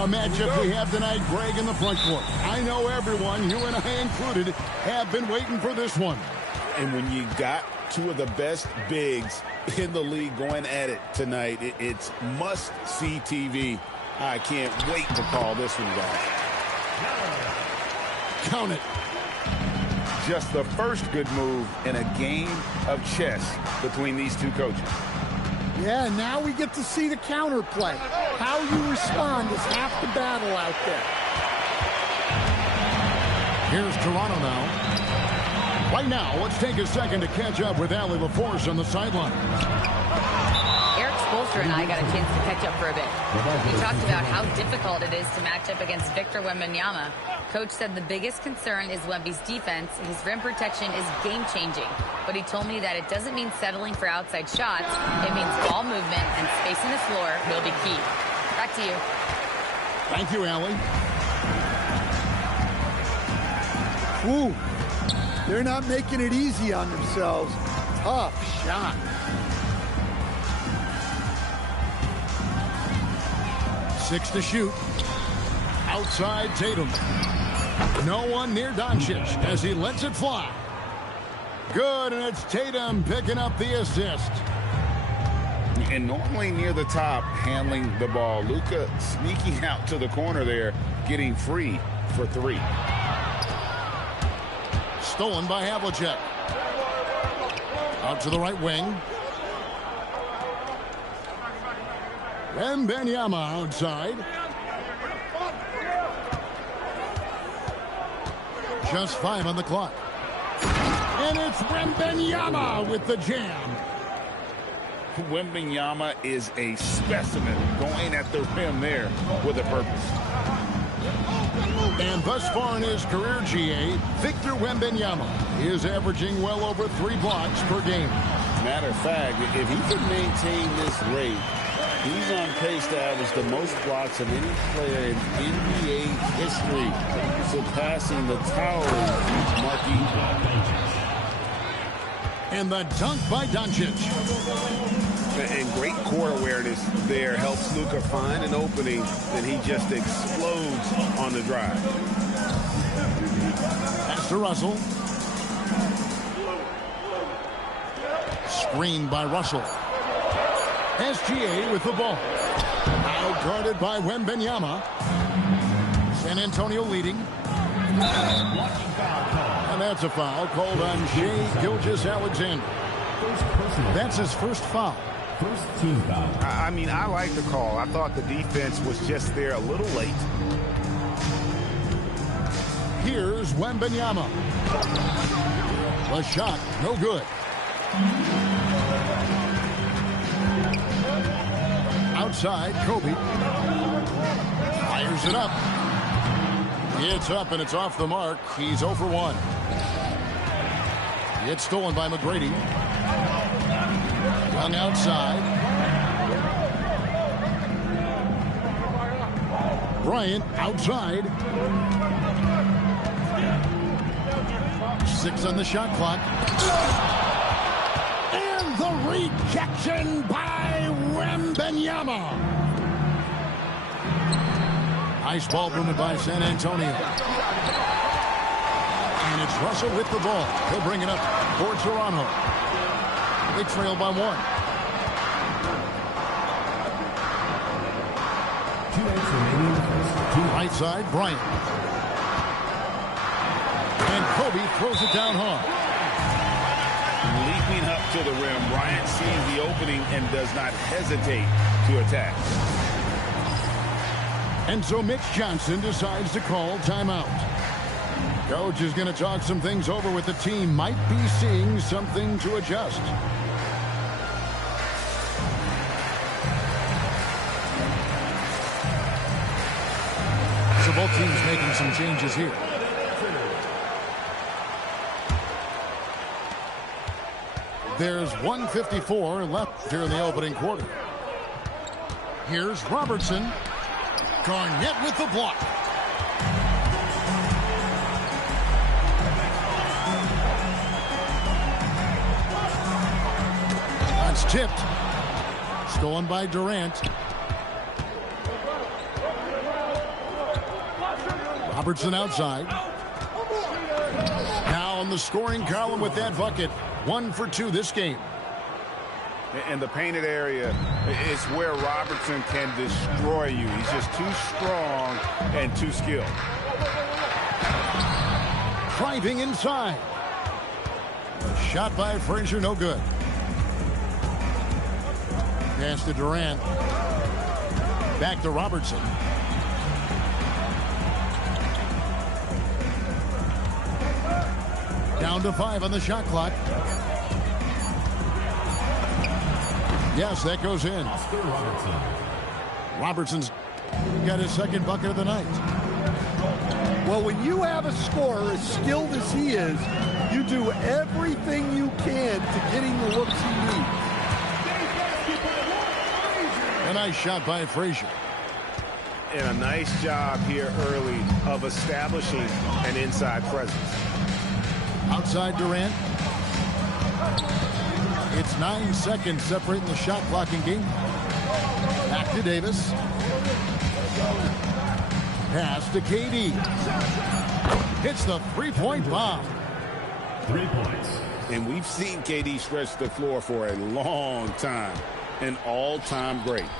A matchup we have tonight, Greg, in the front court. I know everyone, you and I included, have been waiting for this one. And when you got two of the best bigs in the league going at it tonight, it's must-see TV. I can't wait to call this one, guys. Count it. Just the first good move in a game of chess between these two coaches. Yeah, now we get to see the counterplay. How you respond is half the battle out there. Here's Toronto now. Right now, let's take a second to catch up with Allie LaForce on the sideline. Eric Spoelstra and I got a chance to catch up for a bit. We talked about how difficult it is to match up against Victor Wembanyama. Coach said the biggest concern is Wemby's defense. His rim protection is game-changing. But he told me that it doesn't mean settling for outside shots. It means ball movement and spacing the floor will be key. Back to you. Thank you, Allie. Ooh, they're not making it easy on themselves. Tough shot. Six to shoot. Outside Tatum. No one near Doncic as he lets it fly. Good, and it's Tatum picking up the assist. And normally near the top, handling the ball. Luka sneaking out to the corner there, getting free for three. Stolen by Havlicek. Out to the right wing. Wembanyama outside. Just 5 on the clock. And it's Wembanyama with the jam. Wembanyama is a specimen going at the rim there with a purpose. And thus far in his career, GA, Victor Wembanyama is averaging well over 3 blocks per game. Matter of fact, if he can maintain this rate, he's on pace to average the most blocks of any player in NBA history, surpassing the towering Marquis. And the dunk by Doncic. And great court awareness there helps Luka find an opening, and he just explodes on the drive. Pass to Russell. Screened by Russell. SGA with the ball. Out guarded by Wembanyama. San Antonio leading. And that's a foul called on Shai Gilgeous-Alexander. That's his first foul. First team foul. I mean, I like the call. I thought the defense was just there a little late. Here's Wembanyama. The shot, no good. Outside, Kobe. Fires it up. It's up and it's off the mark. He's 0 for 1. It's stolen by McGrady. Young outside. Bryant outside. 6 on the shot clock. And the rejection by Wembanyama. Nice ball movement by San Antonio. And it's Russell with the ball. He'll bring it up for Toronto. They trail by 1. 2 minutes remaining. Right side, Bryant. And Kobe throws it down hard. Leaping up to the rim, Bryant sees the opening and does not hesitate to attack. And so Mitch Johnson decides to call timeout. Coach is going to talk some things over with the team. Might be seeing something to adjust. So both teams making some changes here. There's 1:54 left here in the opening quarter. Here's Robertson. Garnett with the block. That's tipped. Stolen by Durant. Robertson outside. Now on the scoring column with that bucket. 1 for 2 this game. In the painted area is where Robertson can destroy you. He's just too strong and too skilled. Driving inside. Shot by Frazier, no good. Pass to Durant. Back to Robertson. Down to 5 on the shot clock. Yes, that goes in. Robertson's got his second bucket of the night. Well, when you have a scorer as skilled as he is, you do everything you can to get him the looks he needs. A nice shot by Frazier. And a nice job here early of establishing an inside presence. Outside Durant. It's 9 seconds separating the shot clock in game. Back to Davis. Pass to KD. Hits the three-point bomb. 3 points. And we've seen KD stretch the floor for a long time. An all-time great.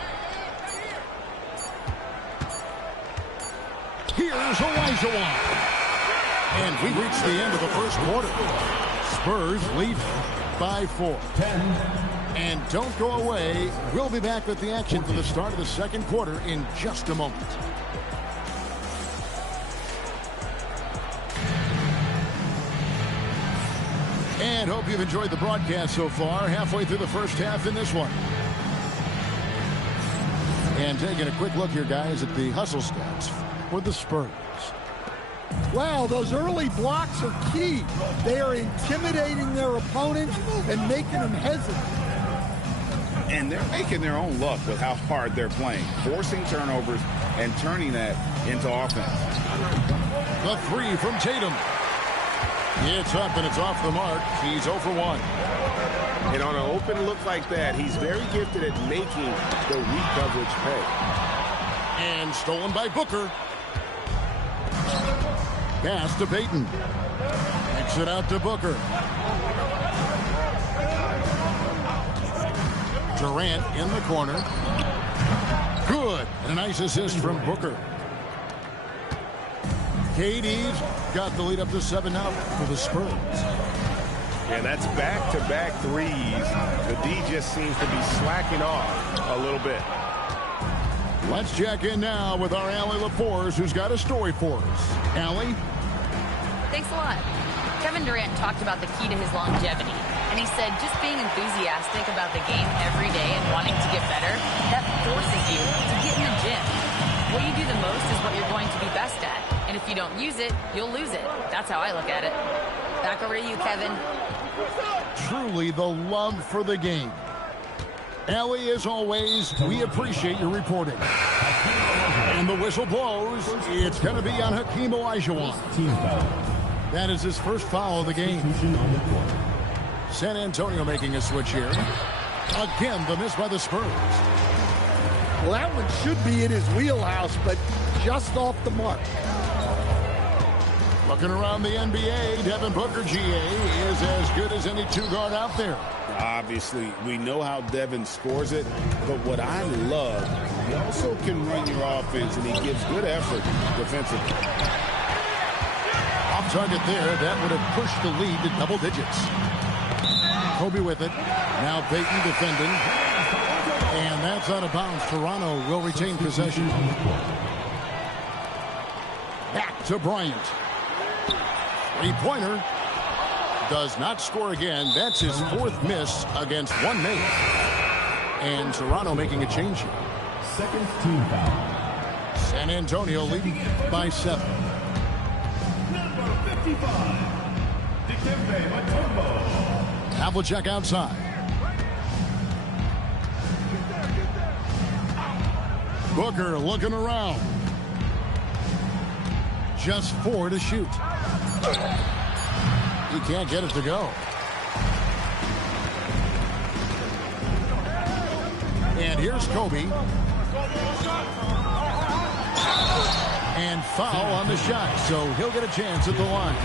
Here's Olajuwon. And we reach the end of the first quarter. Spurs lead by 4. 10. And don't go away. We'll be back with the action for the start of the second quarter in just a moment. And hope you've enjoyed the broadcast so far. Halfway through the first half in this one. And taking a quick look here, guys, at the hustle stats for the Spurs. Wow, those early blocks are key. They are intimidating their opponents and making them hesitant. And they're making their own luck with how hard they're playing, forcing turnovers and turning that into offense. The 3 from Tatum. It's up and it's off the mark. He's 0 for 1. And on an open look like that, he's very gifted at making the weak coverage pay. And stolen by Booker. Pass to Payton. Kicks it out to Booker. Durant in the corner. Good. And a nice assist from Booker. KD's got the lead up to 7 now for the Spurs. And that's back-to-back threes. The D just seems to be slacking off a little bit. Let's check in now with our Allie LaForce, who's got a story for us. Allie? Thanks a lot. Kevin Durant talked about the key to his longevity. And he said just being enthusiastic about the game every day and wanting to get better, that forces you to get in the gym. What you do the most is what you're going to be best at. And if you don't use it, you'll lose it. That's how I look at it. Back over to you, Kevin. Truly the love for the game. Allie, as always, we appreciate your reporting. And the whistle blows. It's going to be on Hakeem Olajuwon. Team foul. That is his first foul of the game. Substitution on the court. San Antonio making a switch here. Again, the miss by the Spurs. Well, that one should be in his wheelhouse, but just off the mark. Looking around the NBA, Devin Booker, GA, is as good as any two-guard out there. Obviously, we know how Devin scores it, but what I love, he also can run your offense, and he gives good effort defensively. Off target there, that would have pushed the lead to double digits. Kobe with it. Now Payton defending. And that's out of bounds. Toronto will retain possession. Back to Bryant. Three-pointer. Does not score again. That's his 4th miss against one mate. And Toronto making a change here. Second team foul. San Antonio leading by 7. Number 55. Dikembe Mutombo. Havlicek outside. Booker looking around. Just 4 to shoot. He can't get it to go. And here's Kobe. And foul on the shot, so he'll get a chance at the line.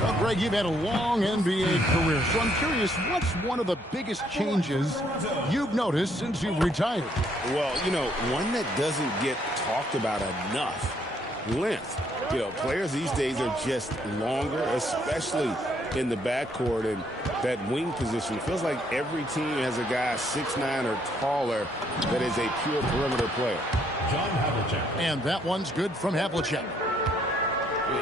Well, Greg, you've had a long NBA career, so I'm curious, what's one of the biggest changes you've noticed since you've retired? Well, you know, one that doesn't get talked about enough, length. You know, players these days are just longer, especially in the backcourt, and that wing position. Feels like every team has a guy 6'9" or taller that is a pure perimeter player. John Havlicek. And that one's good from Havlicek.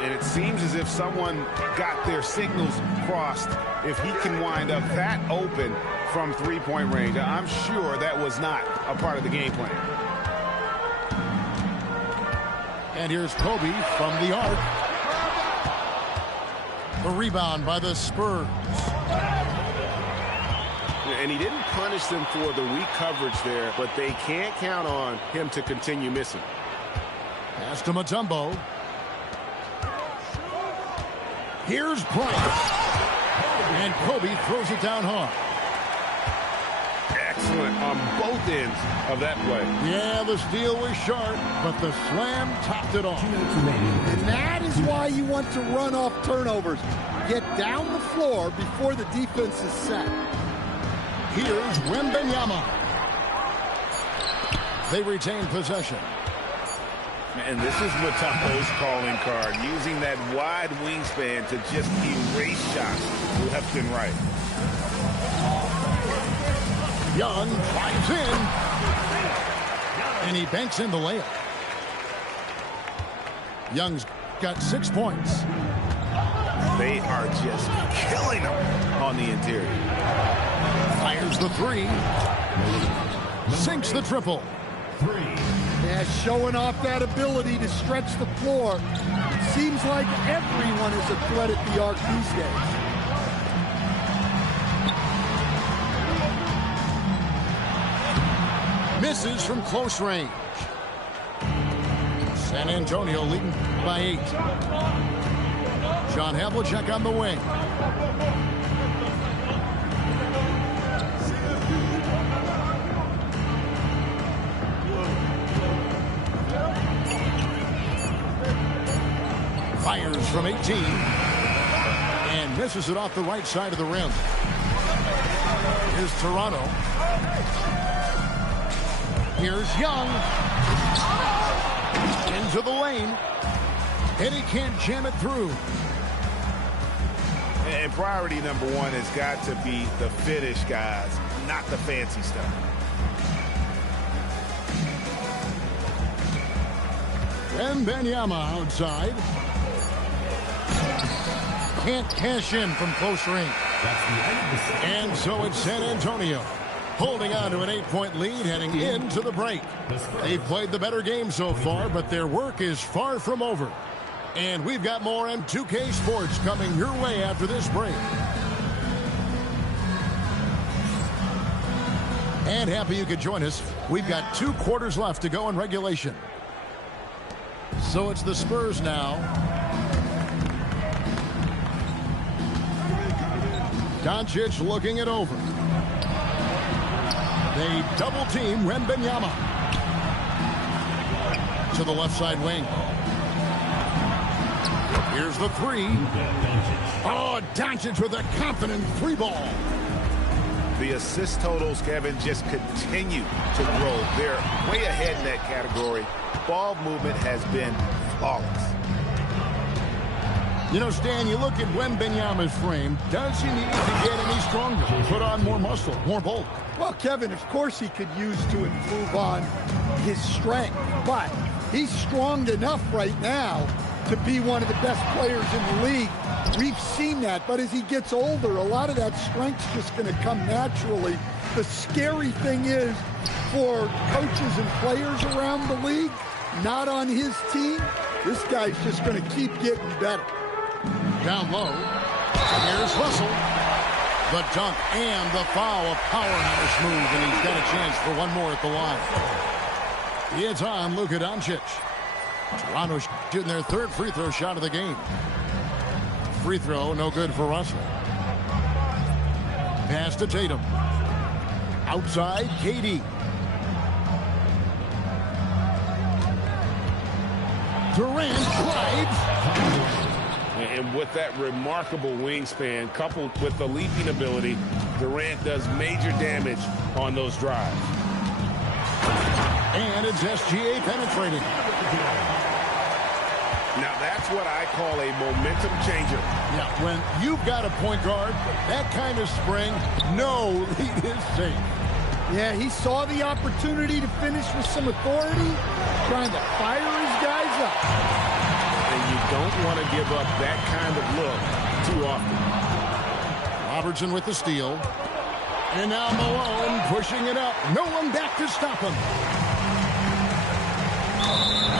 And it seems as if someone got their signals crossed if he can wind up that open from three-point range. I'm sure that was not a part of the game plan. And here's Kobe from the arc. The rebound by the Spurs. And he didn't punish them for the weak coverage there, but they can't count on him to continue missing. Pass to Mutombo. Here's Bryant. And Kobe throws it down hard. Excellent on both ends of that play. Yeah, the steal was sharp, but the slam topped it off. And that is why you want to run off turnovers. Get down the floor before the defense is set. Here's Wembanyama. They retain possession. And this is Mutombo's calling card, using that wide wingspan to just erase shots left and right. Young drives in. And he banks in the layup. Young's got 6 points. They are just killing them on the interior. Fires the three. Sinks the triple. Yeah, showing off that ability to stretch the floor. Seems like everyone is a threat at the arc these days. Misses from close range. San Antonio leading by 8. John Havlicek on the wing. Fires from 18 and misses it off the right side of the rim. Here's Toronto. Here's Young. Into the lane. And he can't jam it through. And priority number one has got to be the finish, guys, not the fancy stuff. Wembanyama outside. Can't cash in from close range. And so it's San Antonio holding on to an 8-point lead heading into the break. They've played the better game so far, but their work is far from over. And we've got more M2K Sports coming your way after this break. And happy you could join us. We've got 2 quarters left to go in regulation. So it's the Spurs now. Doncic looking it over. They double team Wembanyama. To the left side wing. Here's the three. Oh, Doncic with a confident 3-ball. The assist totals, Kevin, just continue to grow. They're way ahead in that category. Ball movement has been flawless. You know, Stan, you look at Wembanyama's frame. Does he need to get any stronger? Put on more muscle, more bulk? Well, Kevin, of course he could use to improve on his strength, but he's strong enough right now to be one of the best players in the league. We've seen that, but as he gets older, a lot of that strength's just going to come naturally. The scary thing is for coaches and players around the league, not on his team, this guy's just going to keep getting better. Down low. Here's Russell. The dunk and the foul. A powerhouse move, and he's got a chance for one more at the line. It's on Luka Doncic. Toronto shooting their 3rd free throw shot of the game. Free throw, no good for Russell. Pass to Tatum. Outside, KD. Durant drives. And with that remarkable wingspan, coupled with the leaping ability, Durant does major damage on those drives. And it's SGA penetrating. Now that's what I call a momentum changer. Yeah, when you've got a point guard, that kind of spring, no lead is safe. Yeah, he saw the opportunity to finish with some authority, trying to fire his guys up. And you don't want to give up that kind of look too often. Robertson with the steal. And now Malone pushing it up. No one back to stop him.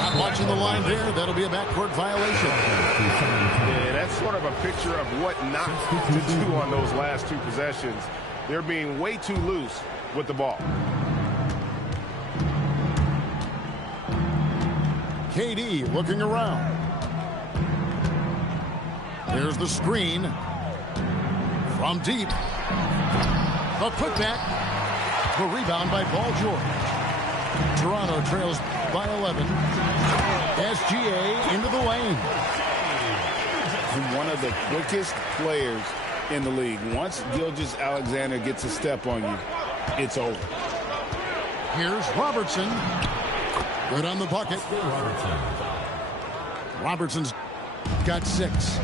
Not watching the line there. That'll be a backcourt violation. Yeah, that's sort of a picture of what not to do on those last two possessions. They're being way too loose with the ball. KD looking around. There's the screen from deep. The putback. The rebound by Paul George. Toronto trails by 11. SGA into the lane. One of the quickest players in the league. Once Gilgeous-Alexander gets a step on you, it's over. Here's Robertson. Good on the bucket. Robertson's got 6.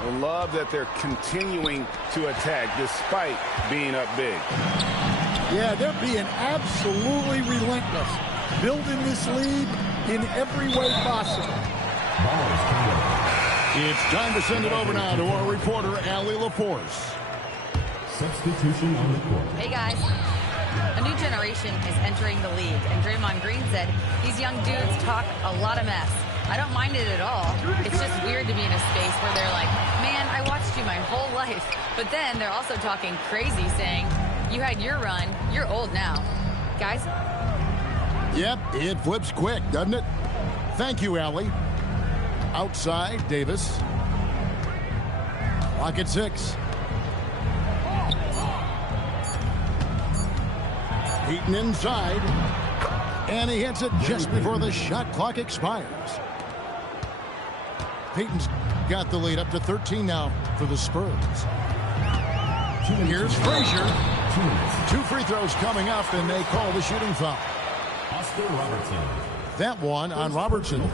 I love that they're continuing to attack despite being up big. Yeah, they're being absolutely relentless, building this lead in every way possible. It's time to send it over now to our reporter, Allie LaForce. Substitution on the court. Hey, guys. A new generation is entering the league, and Draymond Green said these young dudes talk a lot of mess. I don't mind it at all. It's just weird to be in a space where they're like, man, I watched you my whole life. But then they're also talking crazy, saying, you had your run, you're old now. Guys? Yep, it flips quick, doesn't it? Thank you, Allie. Outside, Davis. Clock at 6. Heaton inside. And he hits it just before the shot clock expires. Peyton's got the lead up to 13 now for the Spurs. Here's Frazier. 2 free throws coming up, and they call the shooting foul. Oscar Robertson. That one on Robertson. And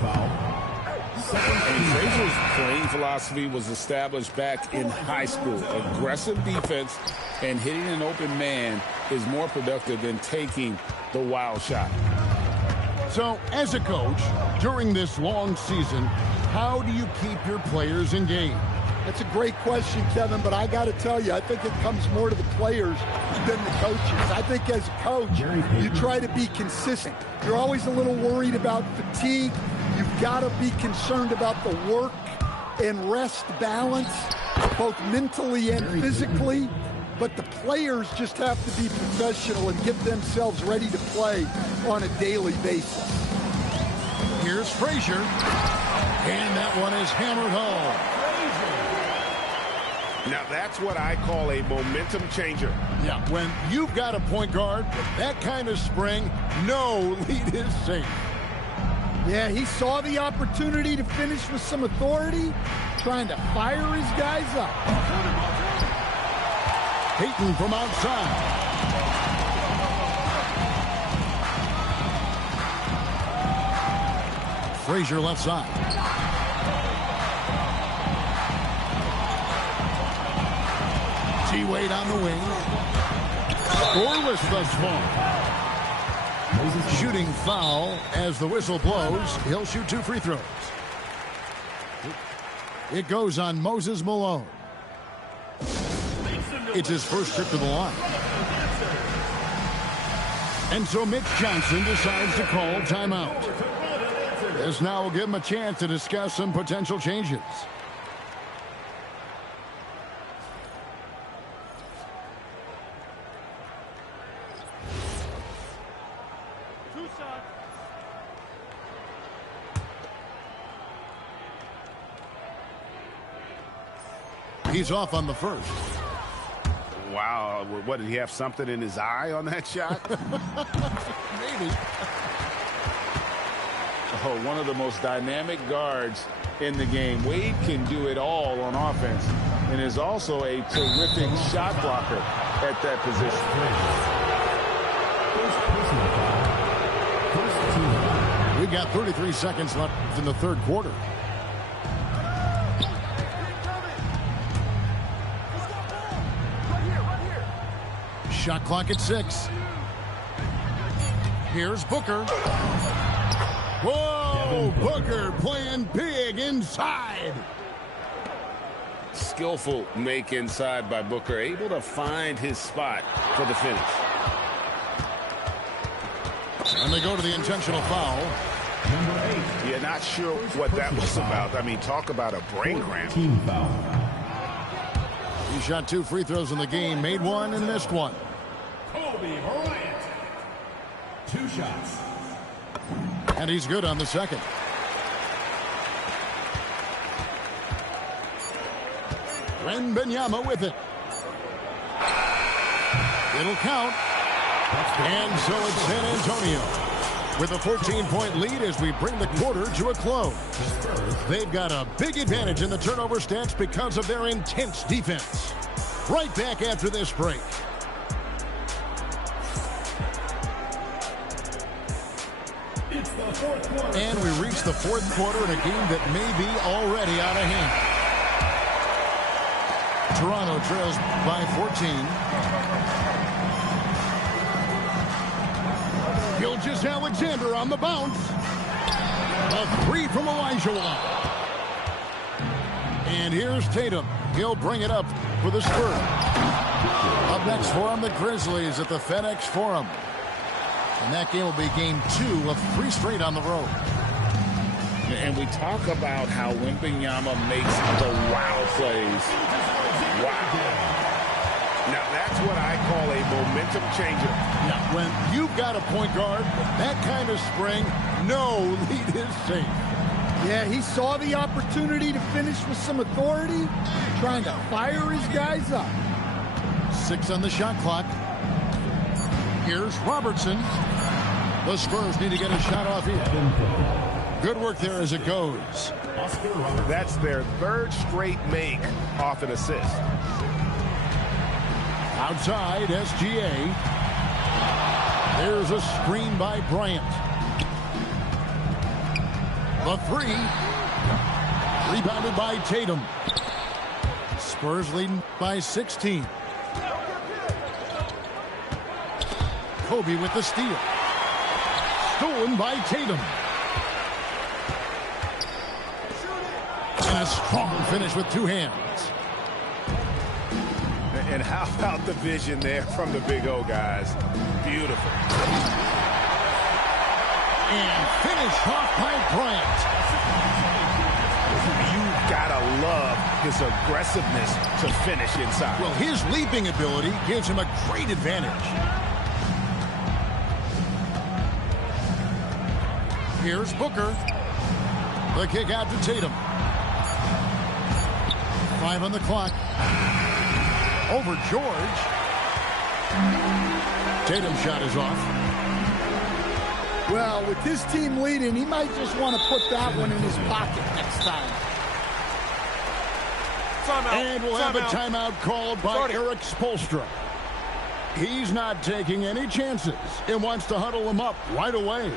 Frazier's playing philosophy was established back in high school. Aggressive defense and hitting an open man is more productive than taking the wild shot. So, as a coach, during this long season, how do you keep your players engaged? That's a great question, Kevin, but I got to tell you, I think it comes more to the players than the coaches. I think as a coach, you try to be consistent. You're always a little worried about fatigue. You've got to be concerned about the work and rest balance, both mentally and physically. But the players just have to be professional and get themselves ready to play on a daily basis. Here's Frazier. And that one is hammered home. Now that's what I call a momentum changer. Yeah, when you've got a point guard with that kind of spring, no lead is safe. Yeah, he saw the opportunity to finish with some authority, trying to fire his guys up. Peyton from outside. Frazier left side. T-Wade on the wing. Scoreless thus far. Shooting foul as the whistle blows. He'll shoot 2 free throws. It goes on Moses Malone. It's his first trip to the line. And so Mitch Johnson decides to call timeout. This now will give him a chance to discuss some potential changes. He's off on the first. Wow, what, did he have something in his eye on that shot? Maybe. Oh, one of the most dynamic guards in the game. Wade can do it all on offense and is also a terrific shot blocker at that position. We've got 33 seconds left in the third quarter. Shot clock at 6. Here's Booker. Whoa, Booker playing big inside. Skillful make inside by Booker, able to find his spot for the finish. And they go to the intentional foul. Yeah, not sure what that was about. I mean, talk about a brain cramp. Team foul. He shot 2 free throws in the game, made 1 and missed 1. Kobe Bryant. 2 shots. And he's good on the second. Wembanyama with it. It'll count. And so it's San Antonio with a 14-point lead as we bring the quarter to a close. They've got a big advantage in the turnover stats because of their intense defense. Right back after this break. And we reach the fourth quarter in a game that may be already out of hand. Toronto trails by 14. Gilgeous-Alexander on the bounce. A 3 from Olajuwon. And here's Tatum. He'll bring it up for the Spurs. Up next for him, the Grizzlies at the FedEx Forum. And that game will be game 2 of 3 straight on the road. And we talk about how Wembanyama makes the wow plays. Wow. Now, that's what I call a momentum changer. Yeah, when you've got a point guard with that kind of spring, no lead is safe. Yeah, he saw the opportunity to finish with some authority, trying to fire his guys up. 6 on the shot clock. Here's Robertson. The Spurs need to get a shot off here. Good work there as it goes. That's their 3rd straight make off an assist. Outside, SGA. There's a screen by Bryant. The 3. Rebounded by Tatum. Spurs leading by 16. Kobe with the steal. Stolen by Tatum. And a strong finish with 2 hands. And how about the vision there from the Big O guys? Beautiful. And finished off by Bryant. You've got to love his aggressiveness to finish inside. Well, his leaping ability gives him a great advantage. Here's Booker. The kick out to Tatum. 5 on the clock. Over George. Tatum's shot is off. Well, with this team leading, he might just want to put that one in his pocket next time. And we'll have a timeout called by Eric Spoelstra. He's not taking any chances and wants to huddle them up right away.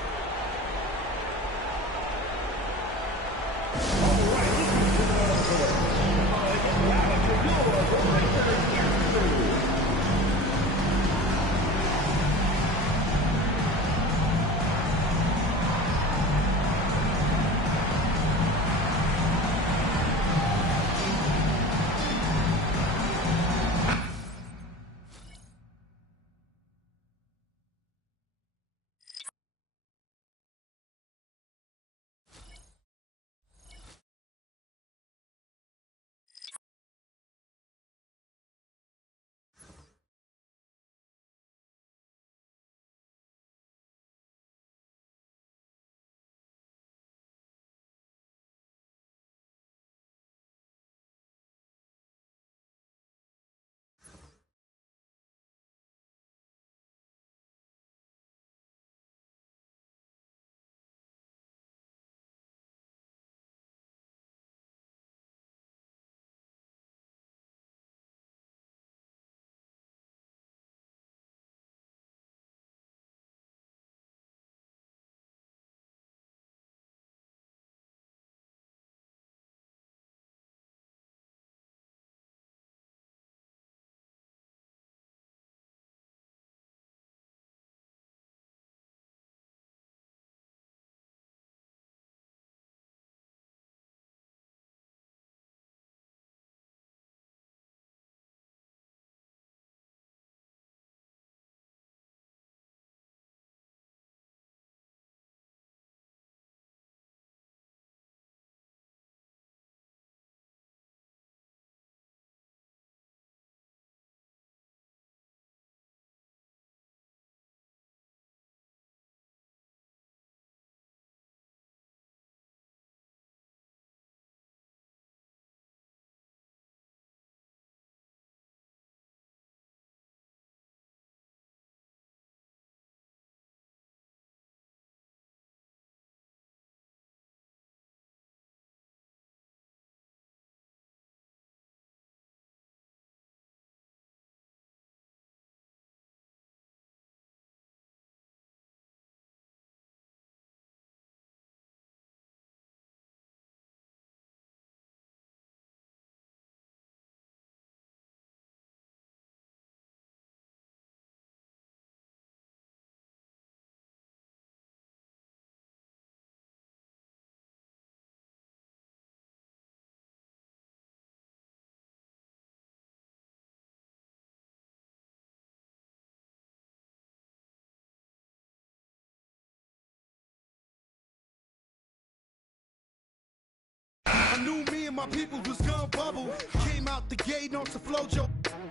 and my people was gun bubble. Came out the gate on some flojo.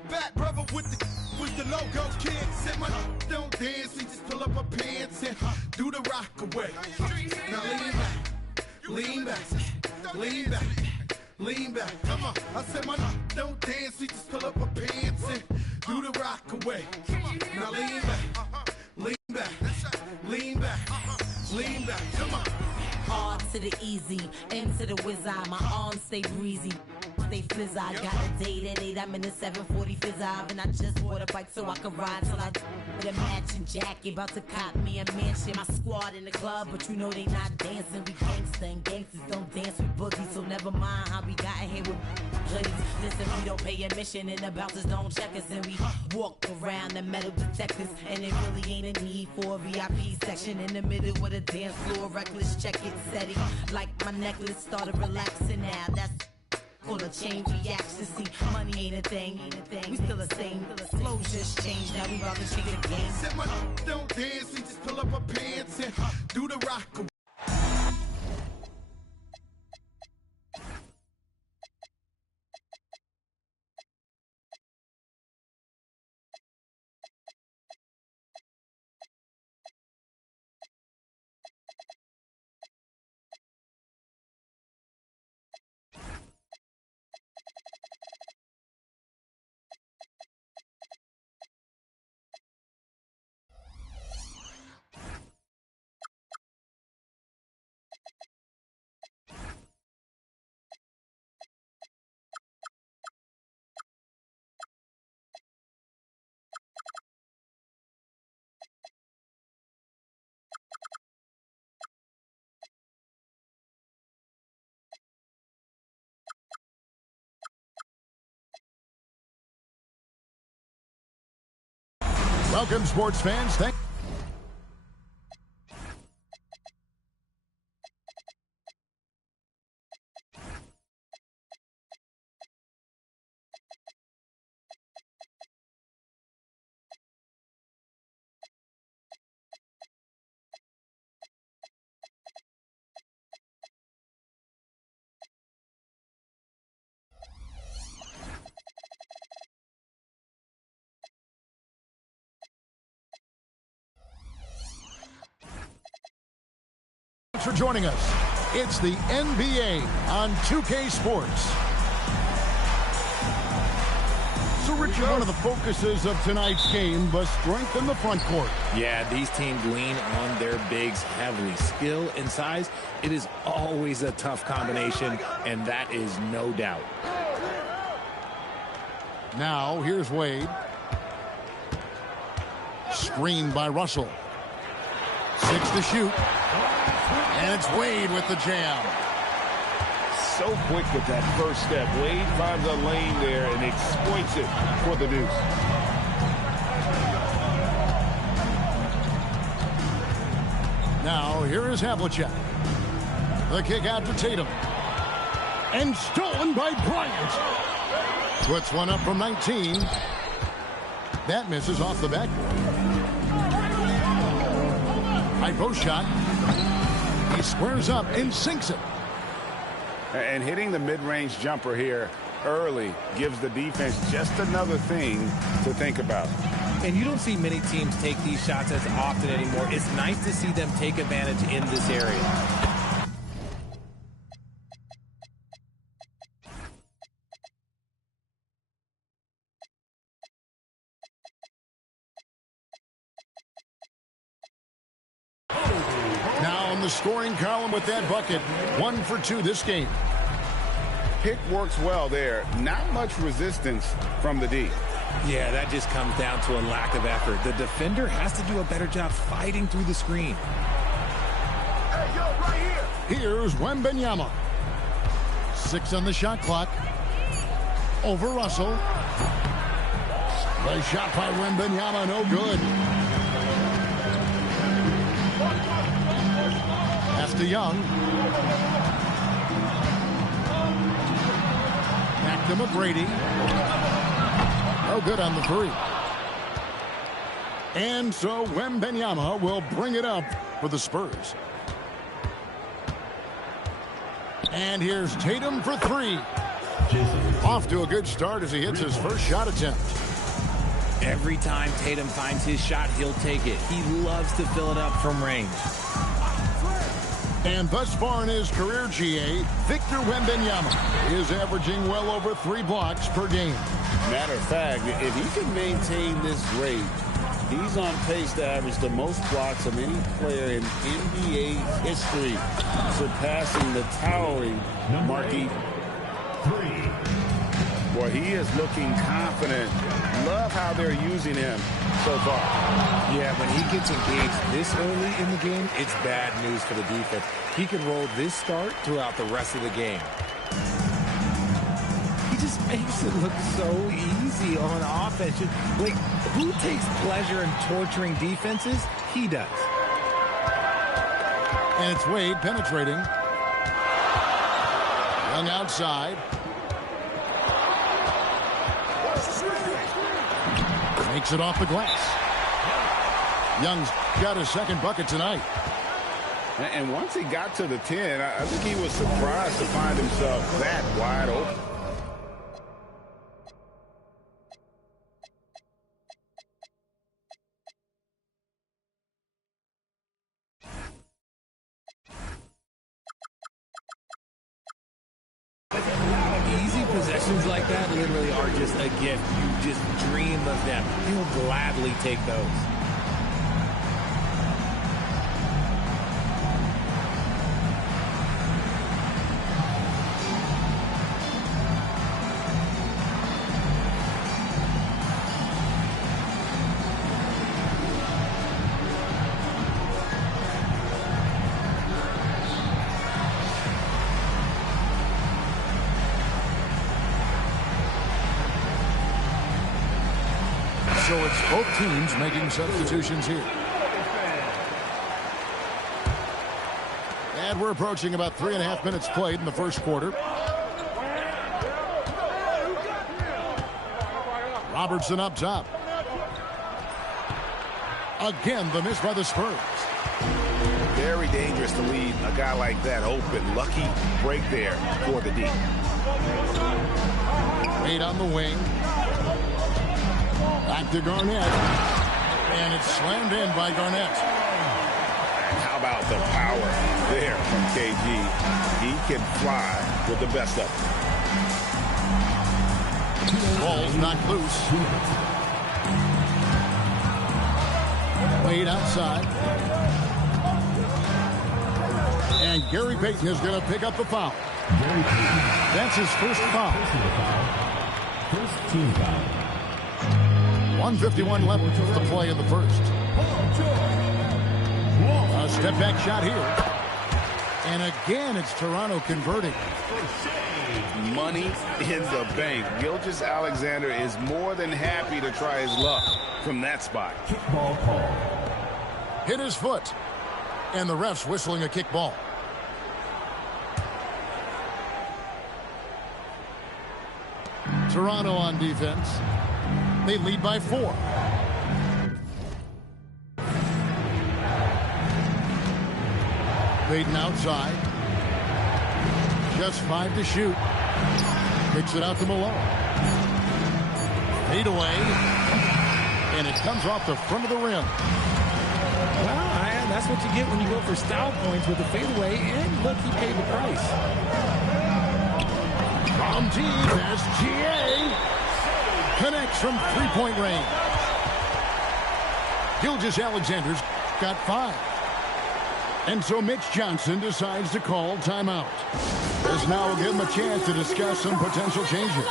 Back brother with the logo. Kid said my don't dance. He just pull up my pants and do the rock away. Now lean back, lean back, lean back. Come on. I said my don't dance. He just pull up my pants and do the rock away. Now lean back, lean back, lean back, lean back. Come on. Hard to the easy, into the wizard. My arms stay breezy, stay fizz. I got a date at 8. I'm in the 740 fizz. And I just bought a bike so I can ride till I with a matching jacket. About to cop me a mansion. My squad in the club, but you know they not dancing. We gangsta and gangsters don't dance with boogies. So never mind how we got in here with hoodies. Listen, we don't pay admission and the bouncers don't check us. And we walk around the metal detectors. And it really ain't a need for a VIP section in the middle with a dance floor. Reckless, check it, setting. Like my necklace started relaxing now. That's full of chain reaction. See, money ain't a thing. We still the same. Flows just changed. Now we about to change the game. Said my don't dance. He just pull up my pants and do the rock away. Welcome, sports fans. For joining us. It's the NBA on 2K Sports. So, Richard, one of the focuses of tonight's game was strength in the front court. Yeah, these teams lean on their bigs heavily. Skill and size, it is always a tough combination, and that is no doubt. Now, here's Wade. Screened by Russell. 6 to shoot. And it's Wade with the jam. So quick with that first step. Wade finds a lane there and exploits it for the deuce. Now, here is Havlicek. The kick out to Tatum. And stolen by Bryant. Puts one up from 19. That misses off the backboard. High post shot. He squares up and sinks it. And hitting the mid-range jumper here early gives the defense just another thing to think about. And you don't see many teams take these shots as often anymore. It's nice to see them take advantage in this area. The scoring column with that bucket. 1 for 2 this game. Pick works well there. Not much resistance from the D. Yeah, that just comes down to a lack of effort. The defender has to do a better job fighting through the screen. Hey, yo, right here. Here's Wembanyama. 6 on the shot clock. Over Russell. The shot by Wembanyama, no good. Pass to Young. Back to McGrady. No good on the 3. And so Wembanyama will bring it up for the Spurs. And here's Tatum for three. Off to a good start as he hits his first shot attempt. Every time Tatum finds his shot, he'll take it. He loves to fill it up from range. And thus far in his career, GA, Victor Wembanyama is averaging well over 3 blocks per game. Matter of fact, if he can maintain this rate, he's on pace to average the most blocks of any player in NBA history, surpassing the towering Marquis. Boy, he is looking confident. Love how they're using him so far. Yeah, when he gets engaged this early in the game, it's bad news for the defense. He can roll this start throughout the rest of the game. He just makes it look so easy on offense. Like, who takes pleasure in torturing defenses? He does. And it's Wade penetrating. Young outside. Makes it off the glass. Young's got his second bucket tonight. And once he got to the 10, I think he was surprised to find himself that wide open. Easy possessions like that literally are just a gift. You just dream of them. He'll gladly take those. So it's both teams making substitutions here. And we're approaching about 3.5 minutes played in the first quarter. Robertson up top. Again, the miss by the Spurs. Very dangerous to leave a guy like that open. Lucky break there for the D. Wade on the wing. Back to Garnett. And it's slammed in by Garnett. And how about the power there from KG? He can fly with the best of them. Ball's knocked loose. Wade outside. And Gary Payton is going to pick up the foul. That's his first foul. First team foul. 1:51 left to play in the first. A step back shot here. And again, it's Toronto converting. Money in the bank. Gilgeous-Alexander is more than happy to try his luck from that spot. Kickball call. Hit his foot. And the ref's whistling a kick ball. Toronto on defense. They lead by 4. Payton outside. Just 5 to shoot. Kicks it out to Malone. Fade away. And it comes off the front of the rim. Well, that's what you get when you go for style points with the fadeaway. And look, he paid the price. From deep, there's GA. Connects from 3-point range. Gilgeous-Alexander's got 5. And so Mitch Johnson decides to call timeout. This now will give him a chance to discuss some potential changes.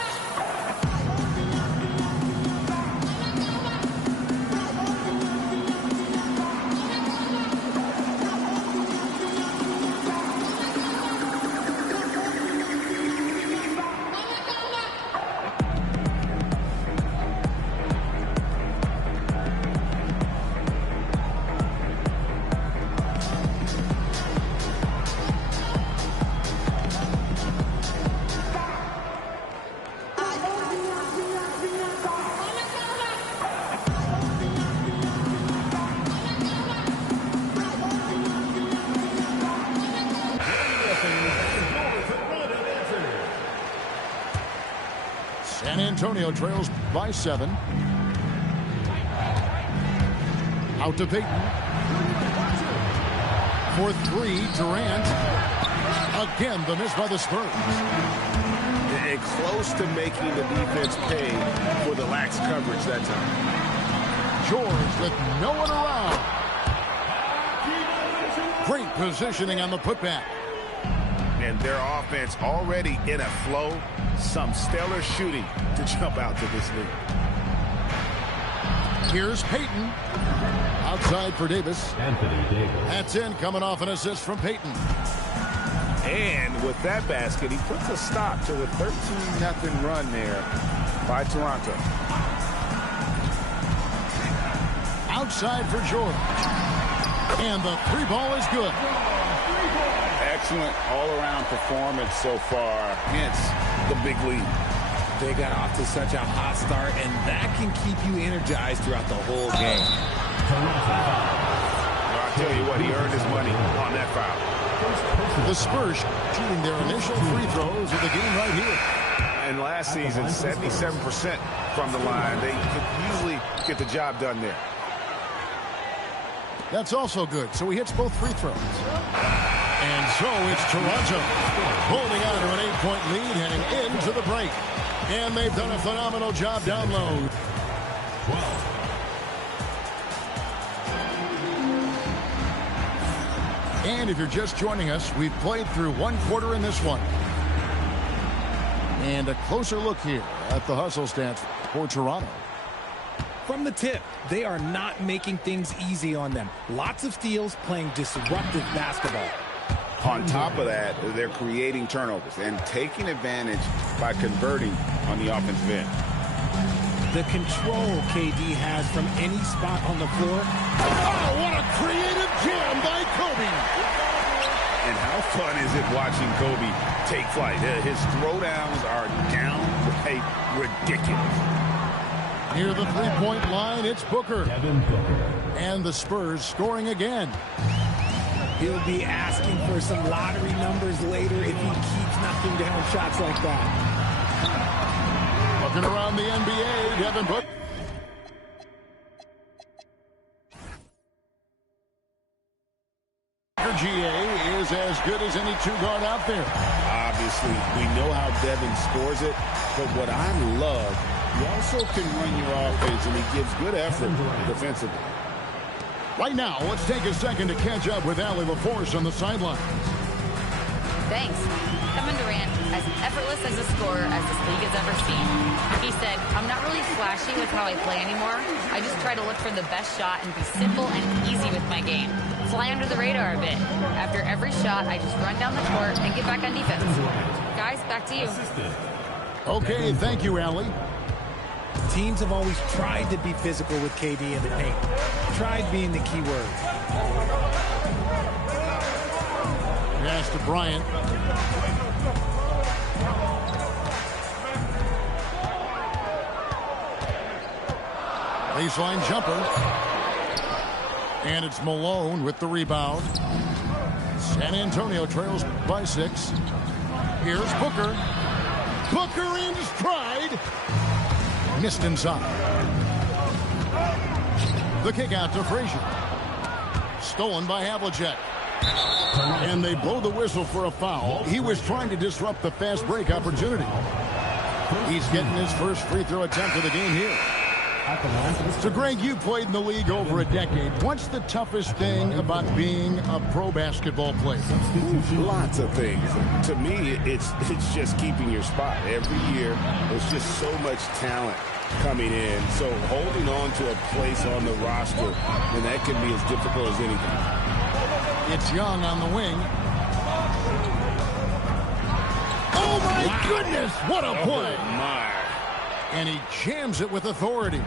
San Antonio trails by 7. Out to Payton. For 3, Durant. Again, the miss by the Spurs. And close to making the defense pay for the lax coverage that time. George with no one around. Great positioning on the putback. And their offense already in a flow. Some stellar shooting to jump out to this lead. Here's Payton. Outside for Davis. Anthony Davis. That's in, coming off an assist from Payton. And with that basket, he puts a stop to a 13-0 run there by Toronto. Outside for George. And the 3 ball is good. Excellent all-around performance so far, hence the big lead. They got off to such a hot start, and that can keep you energized throughout the whole game. Well, I tell you what, he earned his money on that foul. The Spurs shooting their initial free throws of the game right here. And last season, 77% from the line. They could usually get the job done there. That's also good, so he hits both free throws. And so it's Toronto holding on to an 8-point lead heading into the break. And they've done a phenomenal job down low. 12. And if you're just joining us, we've played through 1 quarter in this one. And a closer look here at the hustle stats for Toronto. From the tip, they are not making things easy on them. Lots of steals, playing disruptive basketball. On top of that, they're creating turnovers and taking advantage by converting on the offensive end. The control KD has from any spot on the floor. Oh, what a creative jam by Kobe. And how fun is it watching Kobe take flight? His throwdowns are downright ridiculous. Near the 3-point line, it's Booker. Devin Booker. And the Spurs scoring again. He'll be asking for some lottery numbers later if he keeps knocking down shots like that. Looking around the NBA, Devin Booker. GA is as good as any 2-guard out there. Obviously, we know how Devin scores it, but what I love, you also can run your offense, and he gives good effort defensively. Right now, let's take a second to catch up with Allie LaForce on the sidelines. Thanks. Kevin Durant, as effortless as a scorer as this league has ever seen. He said, I'm not really flashy with how I play anymore. I just try to look for the best shot and be simple and easy with my game. Fly under the radar a bit. After every shot, I just run down the court and get back on defense. Guys, back to you. Okay, thank you, Allie. Teams have always tried to be physical with KD in the paint. Tried being the key word. Pass to Bryant. Baseline jumper. And it's Malone with the rebound. San Antonio trails by 6. Here's Booker. Booker in stride. Missed inside. The kick out to Frazier. Stolen by Havlicek. And they blow the whistle for a foul. He was trying to disrupt the fast break opportunity. He's getting his first free throw attempt of the game here. So, Greg, you played in the league over a decade. What's the toughest thing about being a pro basketball player? Lots of things. To me, it's just keeping your spot. Every year, there's just so much talent coming in. So holding on to a place on the roster, and that can be as difficult as anything. It's Young on the wing. Oh, my goodness! What a play! Oh, my. And he jams it with authority.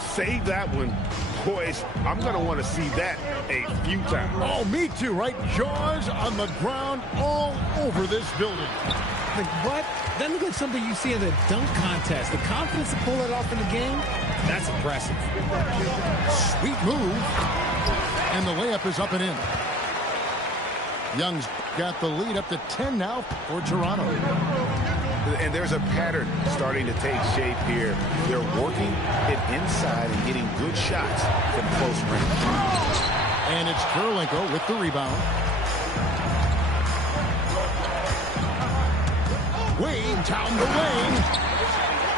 Save that one. Boys, I'm going to want to see that a few times. Oh, me too, right? Jaws on the ground all over this building. Like, what? That looks like something you see in the dunk contest. The confidence to pull it off in the game, that's impressive. Sweet move. And the layup is up and in. Young's got the lead up to 10 now for Toronto. And there's a pattern starting to take shape here. They're working it inside and getting good shots from close range. And it's Kirilenko with the rebound. Wade down the lane.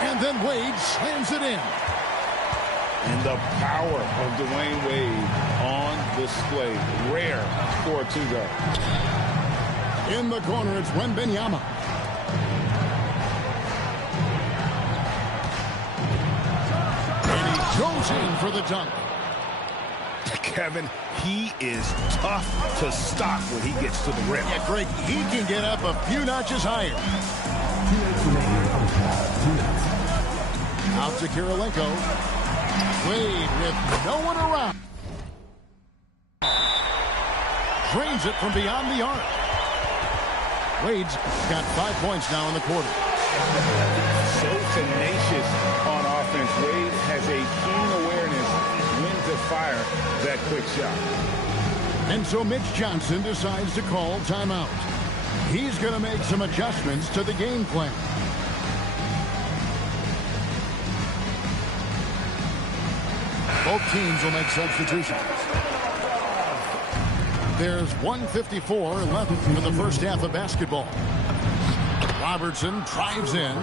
And then Wade slams it in. And the power of Dwayne Wade on display. Rare for a two-guard. In the corner, it's Wembanyama. And he goes in for the dunk. Kevin, he is tough to stop when he gets to the rim. Yeah, Greg, he can get up a few notches higher. Out to Kirilenko. Wade with no one around. Drains it from beyond the arc. Wade's got 5 points now in the quarter. So tenacious on offense. Wade has a keen awareness when to fire that quick shot. And so Mitch Johnson decides to call timeout. He's going to make some adjustments to the game plan. Both teams will make substitutions. There's 1:54 left for the first half of basketball. Robertson drives in.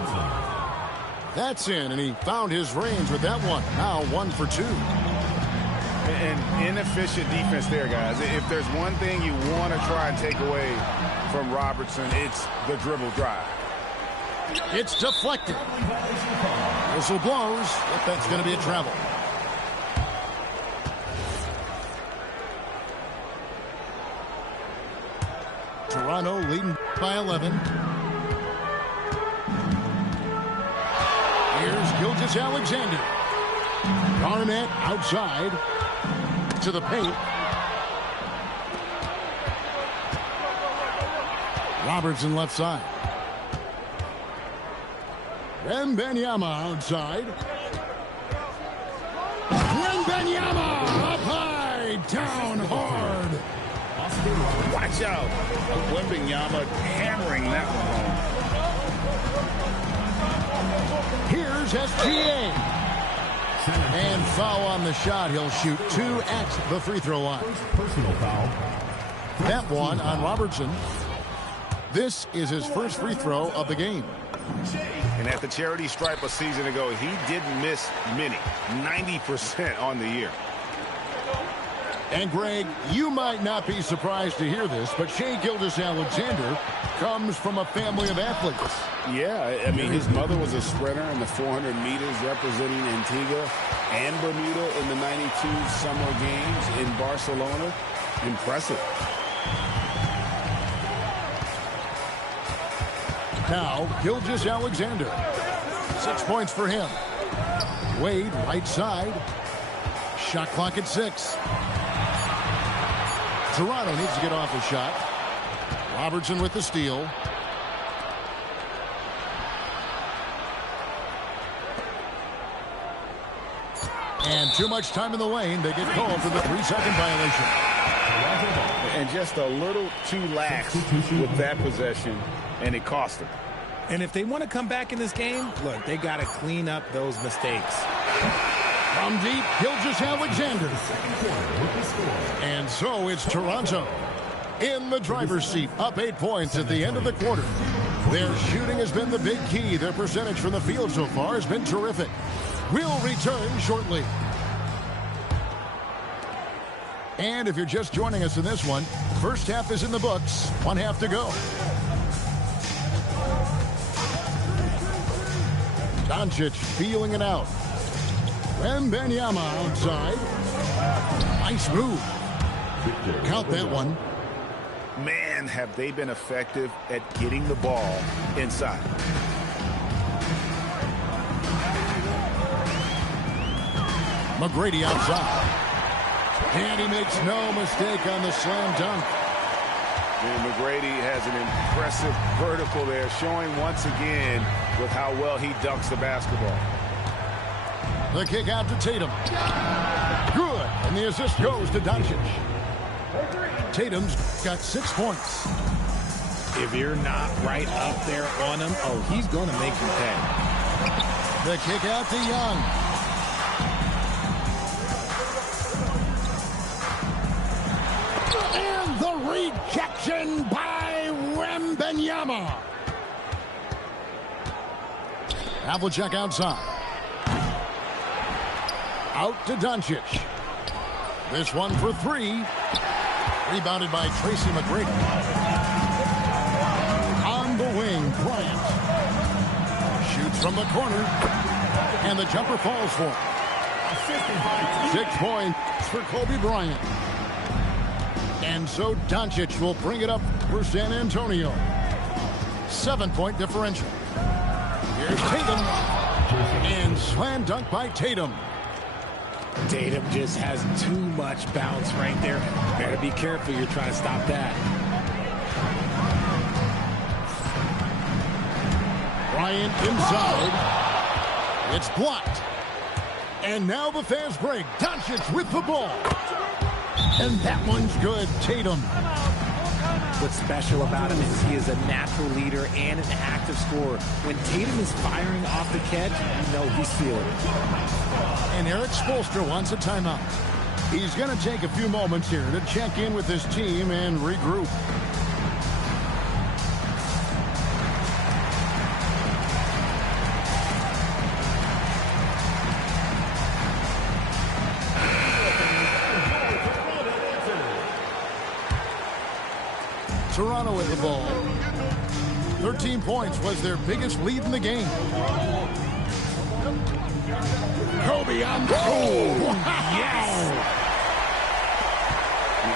That's in, and he found his range with that one. Now 1 for 2. An inefficient defense there, guys. If there's one thing you want to try and take away from Robertson, it's the dribble drive. It's deflected. Whistle blows, but that's going to be a travel. Toronto leading by 11. Here's Gilgeous-Alexander. Garnett outside to the paint. Robertson left side. Wembanyama outside. Wembanyama up high, down hard. Watch out. Wembanyama hammering that one home. Here's SGA. And foul on the shot. He'll shoot 2 at the free throw line. Personal foul. That one on Robertson. This is his first free throw of the game. And at the charity stripe a season ago, he didn't miss many. 90% on the year. And Greg, you might not be surprised to hear this, but Shai Gilgeous-Alexander comes from a family of athletes. Yeah, I mean, his mother was a sprinter in the 400 meters representing Antigua and Bermuda in the 92 Summer Games in Barcelona. Impressive. Now, Gilgeous-Alexander. 6 points for him. Wade, right side. Shot clock at 6. Toronto needs to get off a shot. Robertson with the steal. And too much time in the lane. They get called for the 3-second violation. And just a little too lax with that possession, and it cost them. And if they want to come back in this game, look, they got to clean up those mistakes. From deep, Gilgeous-Alexander. And so it's Toronto in the driver's seat, up 8 points at the end of the quarter. Their shooting has been the big key. Their percentage from the field so far has been terrific. We'll return shortly. And if you're just joining us in this one, first half is in the books. 1 half to go. Doncic feeling it out. Wembanyama outside. Nice move. Count that one. Man, have they been effective at getting the ball inside. McGrady outside. And he makes no mistake on the slam dunk. And McGrady has an impressive vertical there, showing once again with how well he dunks the basketball. The kick out to Tatum. Good. And the assist goes to Doncic. Tatum's got 6 points. If you're not right up there on him, oh, he's going to make you pay. The kick out to Young. And the rejection by Wembanyama. Havlicek outside. Out to Doncic. This one for three. Rebounded by Tracy McGrady. On the wing, Bryant. Shoots from the corner. And the jumper falls for him. 6 points for Kobe Bryant. And so Doncic will bring it up for San Antonio. 7-point differential. Here's Tatum. And slam dunk by Tatum. Tatum just has too much bounce right there. Better be careful. You're trying to stop that. Bryant inside. It's blocked. And now the fast break. Doncic with the ball. And that one's good. Tatum. What's special about him is he is a natural leader and an active scorer. When Tatum is firing off the catch, you know he's feeling it. And Eric Spoelstra wants a timeout. He's going to take a few moments here to check in with his team and regroup. Toronto with the ball. 13 points was their biggest lead in the game. Kobe on the goal. Yes!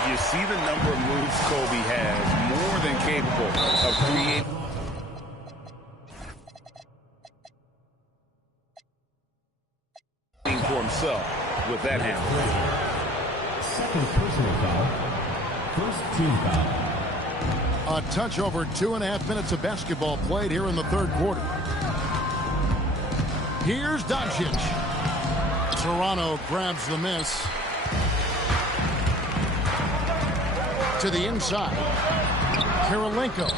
You see the number of moves Kobe has, more than capable of creating. For himself with that handle. Second personal foul. First team foul. A touch over 2.5 minutes of basketball played here in the third quarter. Here's Doncic. Toronto grabs the miss. To the inside. Kirilenko.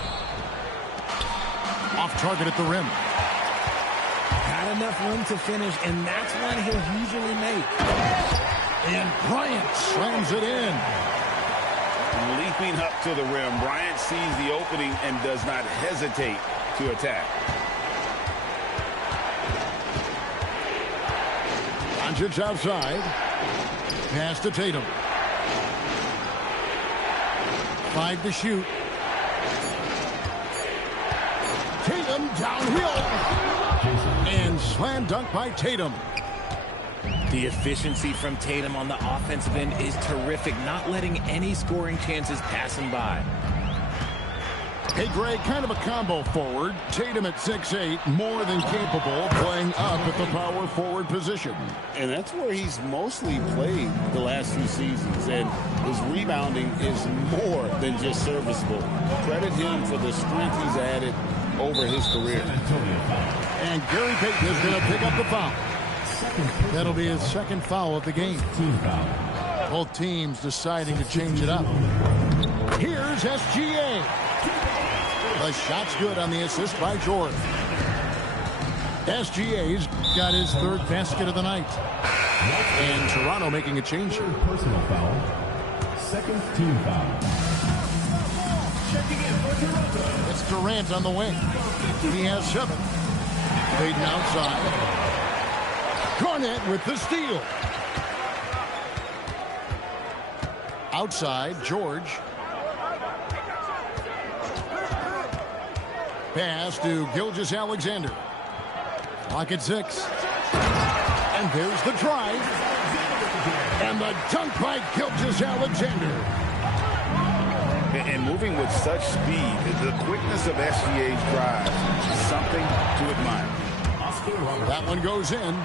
Off target at the rim. Had enough room to finish, and that's one he'll usually make. And Bryant slams it in. Leaping up to the rim, Bryant sees the opening and does not hesitate to attack. Doncic outside. Pass to Tatum. 5 to shoot. Tatum downhill. And slam dunk by Tatum. The efficiency from Tatum on the offensive end is terrific, not letting any scoring chances pass him by. Hey, Greg, kind of a combo forward. Tatum at 6'8", more than capable, playing up at the power forward position. And that's where he's mostly played the last few seasons. And his rebounding is more than just serviceable. Credit him for the strength he's added over his career. And Gary Payton is going to pick up the foul. That'll be his second foul of the game. Both teams deciding to change it up. Here's SGA. The shot's good on the assist by Jordan. SGA's got his third basket of the night. And Toronto making a change here. Personal foul. Second team foul. It's Durant on the wing. He has 7. Payton outside. Garnett with the steal. Outside, George. Pass to Gilgeous-Alexander. Clock at 6. And there's the drive. And the dunk by Gilgeous-Alexander. And moving with such speed, the quickness of SGA's drive is something to admire. That one goes in.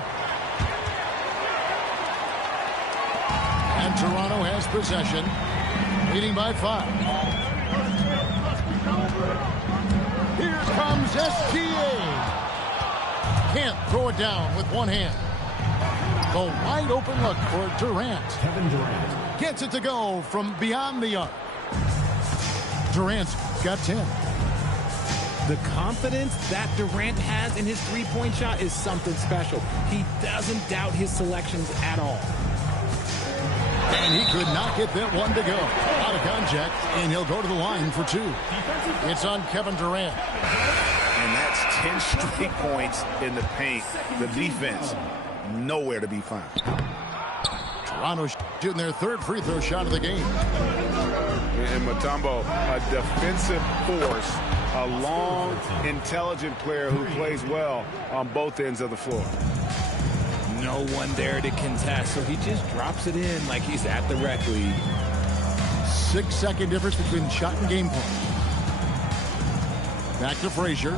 And Toronto has possession, leading by 5. Here comes SGA. Can't throw it down with one hand. The wide open look for Durant. Kevin Durant. Gets it to go from beyond the arc. Durant's got 10. The confidence that Durant has in his three-point shot is something special. He doesn't doubt his selections at all. And he could not get that one to go. Out of contact, and he'll go to the line for two. It's on Kevin Durant. And that's 10 straight points in the paint. The defense, nowhere to be found. Toronto shooting their third free throw shot of the game. And Mutombo, a defensive force, a long, intelligent player who plays well on both ends of the floor. No one there to contest, so he just drops it in like he's at the rec league. 6-second difference between shot and game point. Back to Frazier.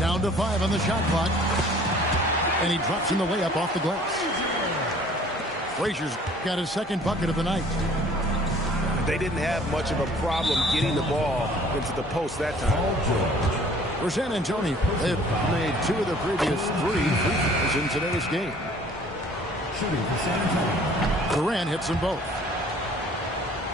Down to 5 on the shot clock. And he drops in the layup off the glass. Frazier's got his second bucket of the night. They didn't have much of a problem getting the ball into the post that time. For San Antonio, they've made 2 of the previous 3 free throws in today's game. Durant hits them both.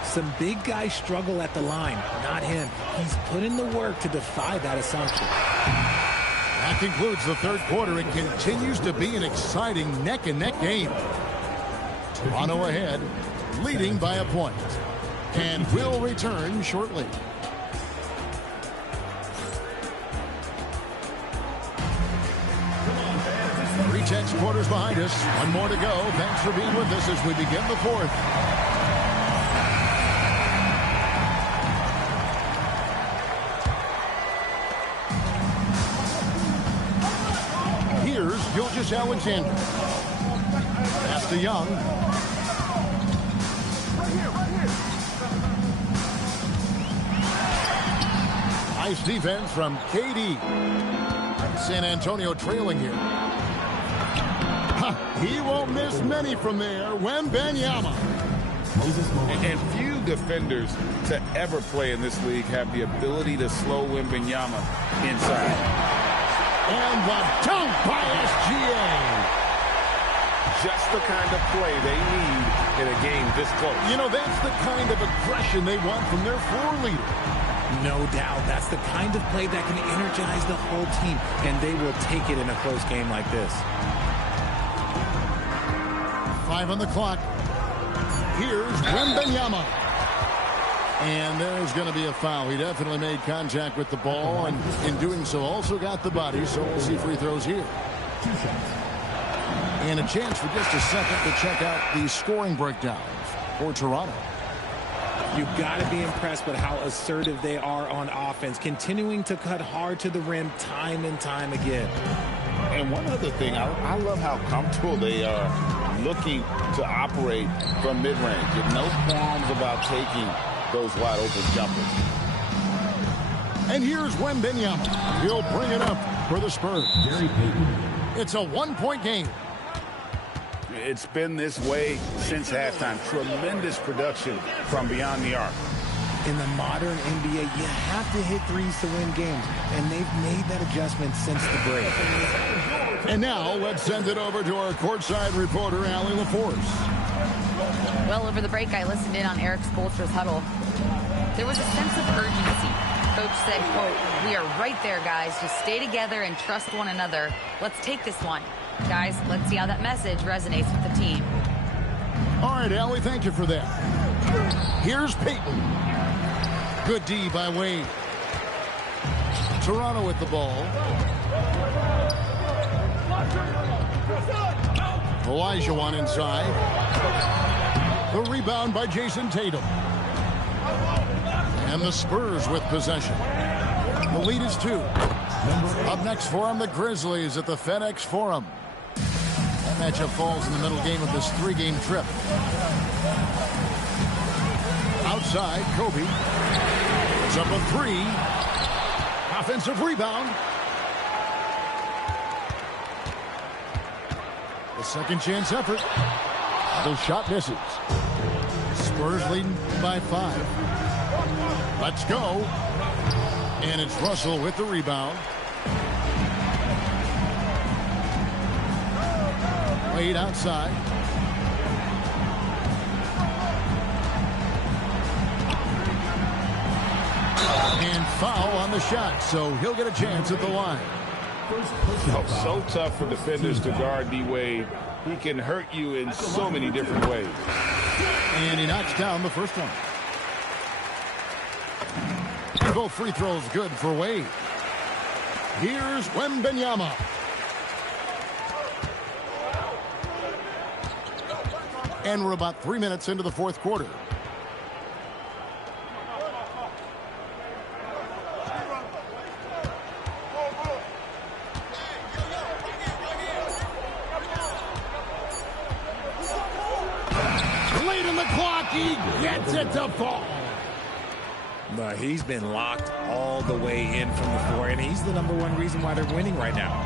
Some big guys struggle at the line, not him. He's put in the work to defy that assumption. That concludes the third quarter. It continues to be an exciting neck-and-neck game. Toronto ahead, leading by a point. And will return shortly. 3 quarters behind us. One more to go. Thanks for being with us as we begin the fourth. Here's Gilgeous-Alexander. Pass to Young. Nice defense from KD. San Antonio trailing here. He won't miss many from there. Wembanyama. And few defenders to ever play in this league have the ability to slow Wembanyama inside. And the dunk by SGA. Just the kind of play they need in a game this close. You know, that's the kind of aggression they want from their floor leader. No doubt. That's the kind of play that can energize the whole team, and they will take it in a close game like this. 5 on the clock. Here's Wembanyama. And there's going to be a foul. He definitely made contact with the ball, and in doing so also got the body, so we'll see free throws here. And a chance for just a second to check out the scoring breakdowns for Toronto. You've got to be impressed with how assertive they are on offense, continuing to cut hard to the rim time and time again. And one other thing, I love how comfortable they are looking to operate from mid-range. No qualms about taking those wide open jumpers. And here's Wembanyama. He'll bring it up for the Spurs. It's a 1-point game. It's been this way since halftime. Tremendous production from beyond the arc. In the modern NBA, you have to hit threes to win games, and they've made that adjustment since the break. And now let's send it over to our courtside reporter, Allie LaForce. Well, over the break, I listened in on Eric Spoelstra's huddle. There was a sense of urgency. Coach said, quote, "We are right there, guys. Just stay together and trust one another. Let's take this one. Guys, let's see how that message resonates with the team." All right, Allie, thank you for that. Here's Payton. Good D by Wade. Toronto with the ball. Olajuwon inside. The rebound by Jason Tatum. And the Spurs with possession. The lead is 2. Up next for them, the Grizzlies at the FedEx Forum. That matchup falls in the middle game of this 3-game trip. Outside, Kobe. It's up a 3. Offensive rebound. The second chance effort. The shot misses. Spurs leading by 5. Let's go. And it's Russell with the rebound. Wade outside. And foul on the shot, so he'll get a chance at the line. So tough for defenders to guard D-Wade. He can hurt you in so many different ways. And he knocks down the first one. And both free throws good for Wade. Here's Wembanyama. And we're about 3 minutes into the fourth quarter. Late in the clock, he gets it to fall. But he's been locked all the way in from the floor, and he's the #1 reason why they're winning right now.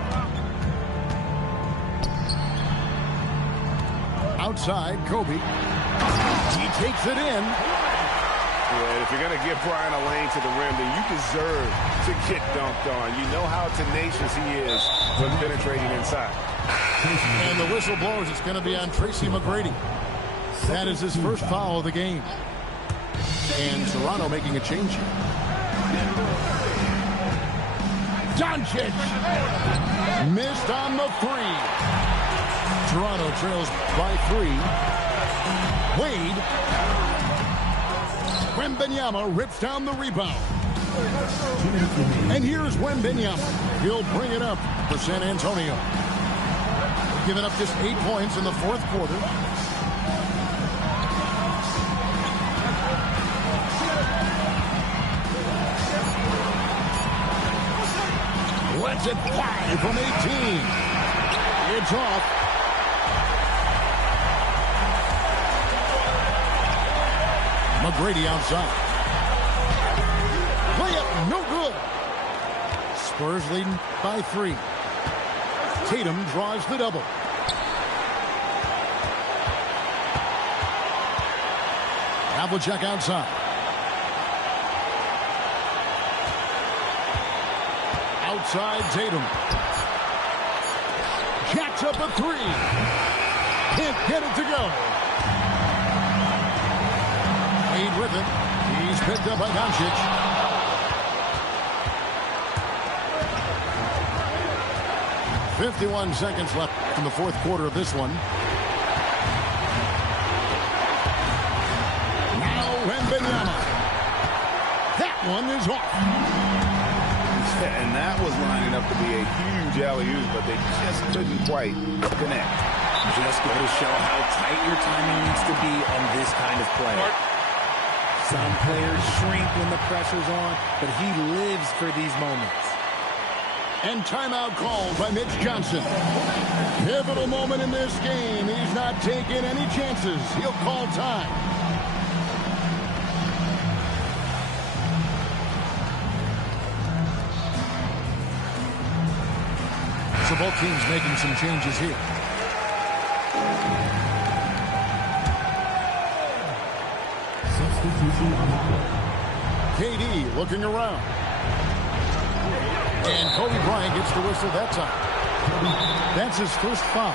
Outside, Kobe. He takes it in. Yeah, if you're going to give Brian a lane to the rim, then you deserve to get dunked on. You know how tenacious he is when penetrating inside. And the whistle blows. It's going to be on Tracy McGrady. That is his first foul of the game. And Toronto making a change here. Doncic missed on the three. Toronto trails by 3. Wade. Wembanyama rips down the rebound. And here's Wembanyama. He'll bring it up for San Antonio. Giving up just 8 points in the fourth quarter. Lets it fly from 18. It's off. McGrady outside. Layup, no good. Spurs leading by 3. Tatum draws the double. Havlicek outside. Outside Tatum. Jacks up a 3. Can't get it to go. Wade with it. He's picked up by Doncic. "51 seconds left in the fourth quarter of this one. Now Wembanyama. That one is off. And that was lining up to be a huge alley-oop, but they just couldn't quite connect. Just go to show how tight your timing needs to be on this kind of play. Some players shrink when the pressure's on, but he lives for these moments. And timeout called by Mitch Johnson. Pivotal moment in this game. He's not taking any chances. He'll call time. So both teams making some changes here. Substitution on the court. KD looking around. And Kobe Bryant gets the whistle that time. That's his first foul.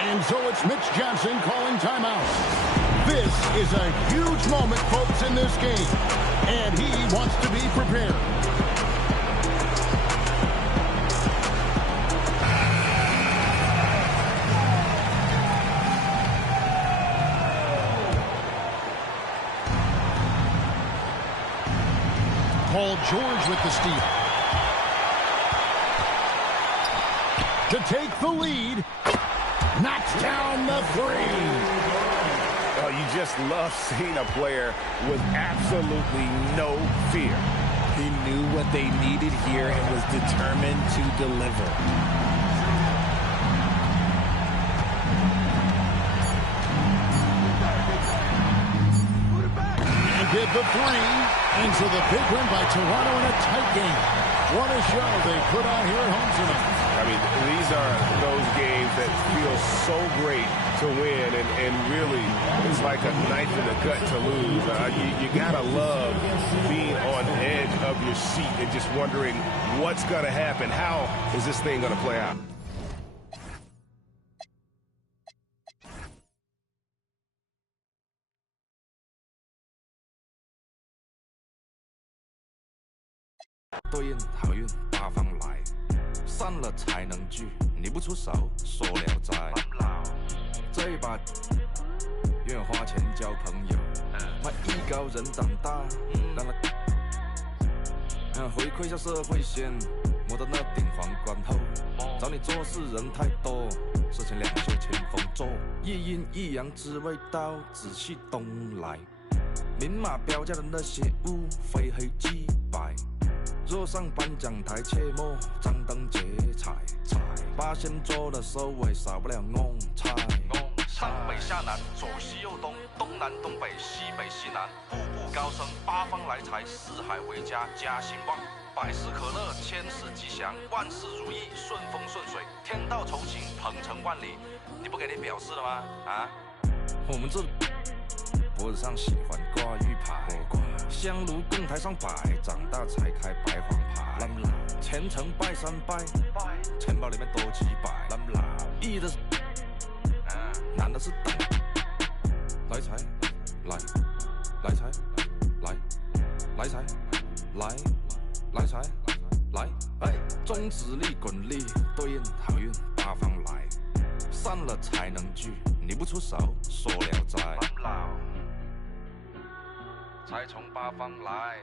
And so it's Mitch Johnson calling timeout. This is a huge moment, folks, in this game. And he wants to be prepared. Paul George with the steal. To take the lead. Knocks down the 3. Oh, you just love seeing a player with absolutely no fear. He knew what they needed here and was determined to deliver. And did the 3. And so the big win by Toronto in a tight game. What a show they put on here at home tonight. I mean, these are those games that feel so great to win, and really, it's like a knife in the gut to lose. You gotta love being on the edge of your seat and just wondering what's gonna happen. How is this thing gonna play out? 对应好运八方来，散了才能聚，你不出手，说了斋。这一把愿花钱交朋友，卖艺高人胆大，让他回馈下社会先，摸到那顶皇冠后，找你做事人太多，事情两袖清风做，一阴一阳只为道，仔细东来。明码标价的那些物，非黑即白。若上颁奖台，切莫张灯结彩。八仙桌的收尾，少不了弄菜。上北下南，左西右东，东南东北，西北西南，步步高升，八方来财，四海为家，家兴旺。百事可乐，千事吉祥，万事如意，顺风顺水，天道酬勤，鹏程万里。你不给点表示了吗？啊，我们这脖子上喜欢挂玉牌，香炉供台上摆，长大才开白黄牌。虔诚拜三拜，钱包里面多几百。易的，难的是等。来财，来财，来财，来财，来。中指力滚力，对应好运八方来。散了才能聚，你不出手，说了斋。才从八方来。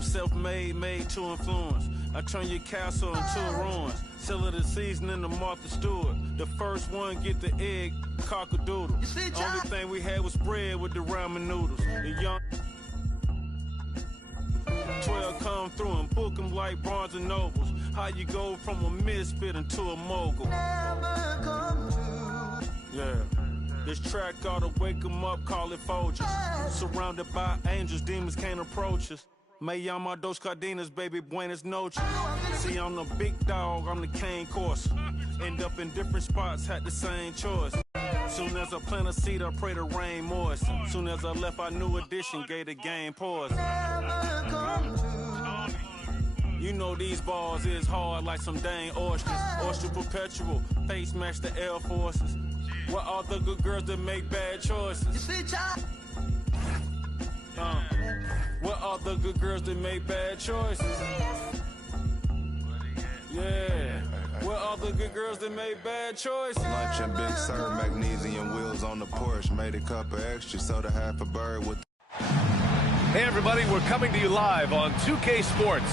Self-made, made to influence. I turn your castle into a ruin. Sell it a seasoning to Martha Stewart. The first one get the egg, cock-a-doodle. Only thing we had was bread with the ramen noodles. The young 12 come through and book them like Barnes and Nobles. How you go from a misfit into a mogul? Yeah. This track ought to wake them up, call it Folgers. Surrounded by angels, demons can't approach us. Me llama dos cardenas, baby, buenas noches. See, I'm the big dog, I'm the cane course. End up in different spots, had the same choice. Soon as I plant a seed, I pray the rain moist. Soon as I left, our new edition gave the game pause. You know these balls is hard like some dang oysters. Oyster perpetual, face match the Air Forces. What all the good girls that make bad choices? What are the good girls that make bad choices? Yeah. What are the good girls that make bad choices? Lunch and Big Sur, magnesium wheels on the Porsche. Made a cup of extra soda, half a bird with. Hey everybody, we're coming to you live on 2K Sports.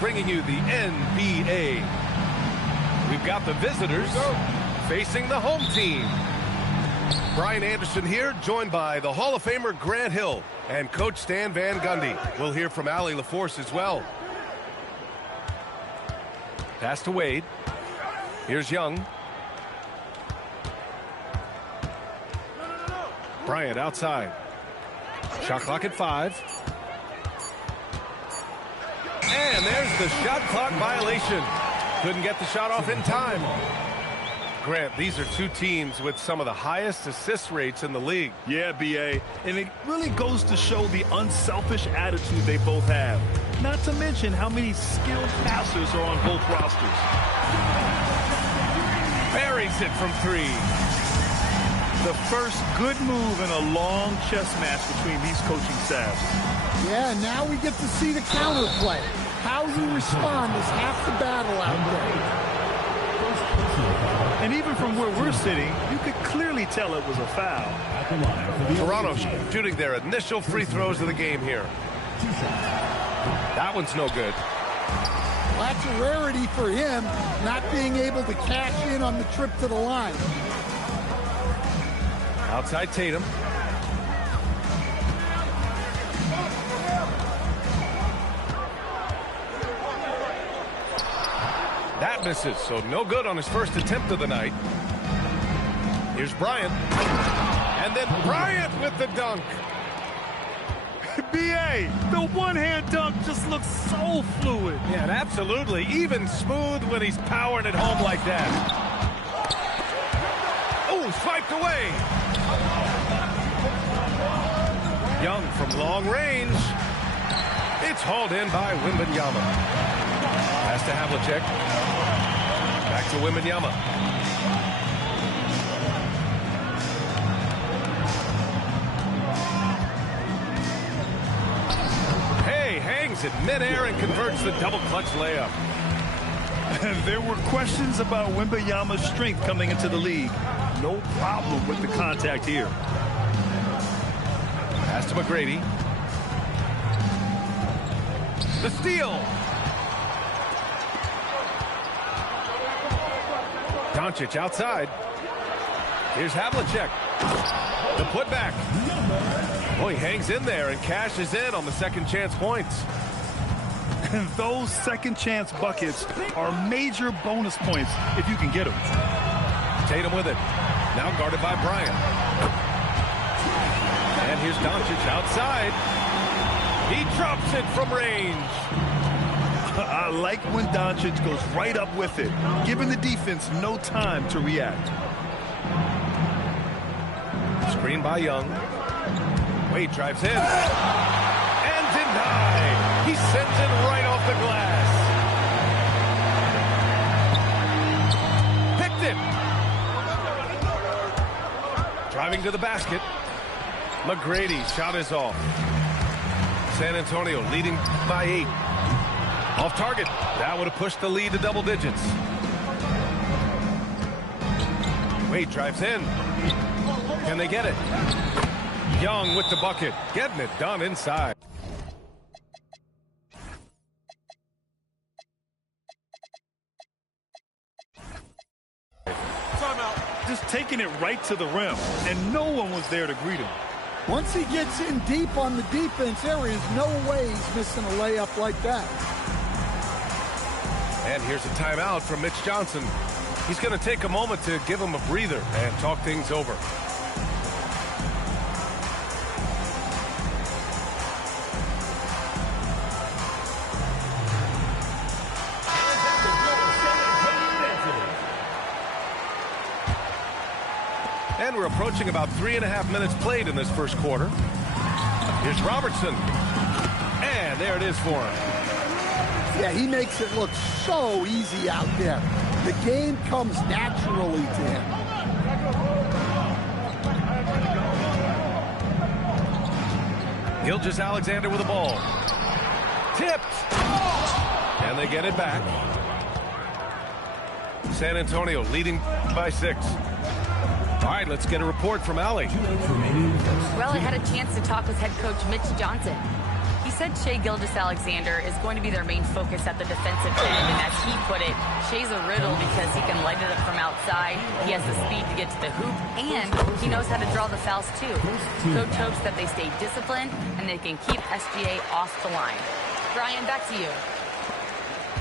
bringing you the NBA. We've got the visitors facing the home team. Brian Anderson here, joined by the Hall of Famer Grant Hill and Coach Stan Van Gundy. We'll hear from Allie LaForce as well. Pass to Wade. Here's Young. Bryant outside. Shot clock at 5. And there's the shot clock violation. Couldn't get the shot off in time. Grant, these are two teams with some of the highest assist rates in the league. Yeah, B.A. And it really goes to show the unselfish attitude they both have. Not to mention how many skilled passers are on both rosters. Buries it from 3. The first good move in a long chess match between these coaching staffs. Yeah, now we get to see the counterplay. How you respond is half the battle out there. And even from where we're sitting, you could clearly tell it was a foul. Toronto shooting their initial free throws of the game here. That one's no good. Well, that's a rarity for him, not being able to cash in on the trip to the line. Outside Tatum. That misses, so no good on his first attempt of the night. Here's Bryant. And then Bryant with the dunk. B.A., the one-hand dunk just looks so fluid. Yeah, and absolutely. Even smooth when he's powering it home like that. Oh, swiped away. Young from long range. It's hauled in by Wembanyama. Pass to Havlicek. Back to Wembanyama. Hay hangs it midair and converts the double clutch layup. There were questions about Wembanyama's strength coming into the league. No problem with the contact here. Pass to McGrady. The steal. Doncic outside. Here's Havlicek. The putback. Boy, he hangs in there and cashes in on the second chance points. And those second chance buckets are major bonus points if you can get them. Tatum with it. Now guarded by Bryant. And here's Doncic outside. He drops it from range. I like when Doncic goes right up with it, giving the defense no time to react. Screen by Young. Wade drives in. And denied. He sends it right off the glass. Picked it. Driving to the basket. McGrady's shot is off. San Antonio leading by 8. Off target. That would have pushed the lead to double digits. Wade drives in. Can they get it? Young with the bucket. Getting it done inside. Timeout. Just taking it right to the rim, and no one was there to greet him. Once he gets in deep on the defense, there is no way he's missing a layup like that. And here's a timeout from Mitch Johnson. He's going to take a moment to give him a breather and talk things over. And we're approaching about 3.5 minutes played in this first quarter. Here's Robertson. And there it is for him. Yeah, he makes it look so easy out there. The game comes naturally to him. Gilgeous-Alexander with the ball. Tipped. And they get it back. San Antonio leading by 6. All right, let's get a report from Allie. Well, I had a chance to talk with head coach Mitch Johnson. He said Shai Gilgeous-Alexander is going to be their main focus at the defensive end, and as he put it, Shai's a riddle because he can light it up from outside, he has the speed to get to the hoop, and he knows how to draw the fouls too. Coach hopes that they stay disciplined and they can keep SGA off the line. Brian, back to you.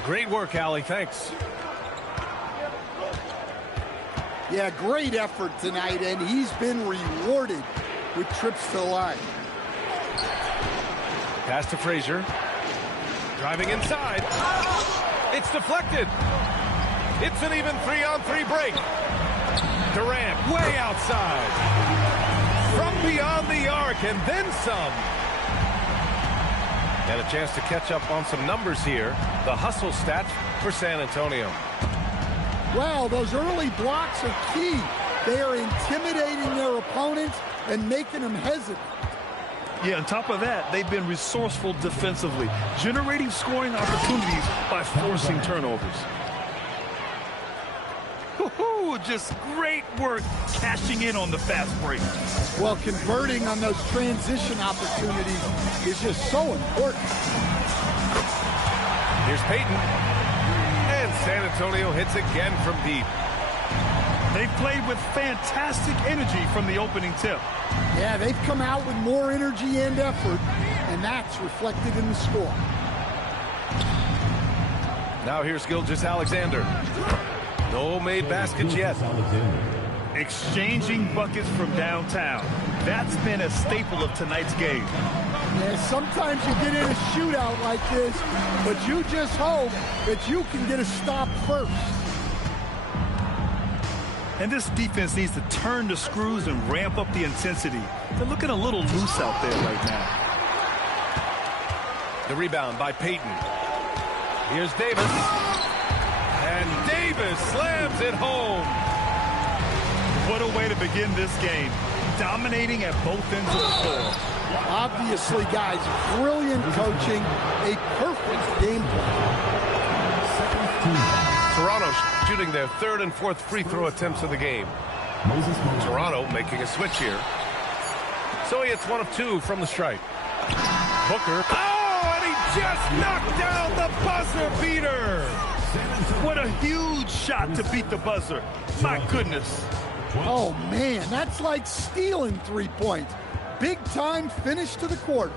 Great work, Allie. Thanks. Yeah, great effort tonight, and he's been rewarded with trips to the line. Pass to Frazier. Driving inside. It's deflected. It's an even 3-on-3 break. Durant way outside. From beyond the arc and then some. And a chance to catch up on some numbers here. The hustle stats for San Antonio. Wow, those early blocks are key. They are intimidating their opponents and making them hesitant. Yeah, on top of that, they've been resourceful defensively, generating scoring opportunities by forcing turnovers. Just great work cashing in on the fast break. Well, converting on those transition opportunities is just so important. Here's Payton. And San Antonio hits again from deep. They've played with fantastic energy from the opening tip. Yeah, they've come out with more energy and effort, and that's reflected in the score. Now here's Gilgeous-Alexander. No made baskets yet. Exchanging buckets from downtown. That's been a staple of tonight's game. Yeah, sometimes you get in a shootout like this, but you just hope that you can get a stop first. And this defense needs to turn the screws and ramp up the intensity. They're looking a little loose out there right now. The rebound by Payton. Here's Davis. And Davis slams it home. What a way to begin this game. Dominating at both ends of the floor. Obviously, guys, brilliant coaching. A perfect game plan. Toronto shooting their third and fourth free throw attempts of the game. Toronto making a switch here. So he hits 1 of 2 from the stripe. Booker. Oh, and he just knocked down the buzzer beater. What a huge shot to beat the buzzer. My goodness. Oh, man, that's like stealing 3 points. Big time finish to the quarter.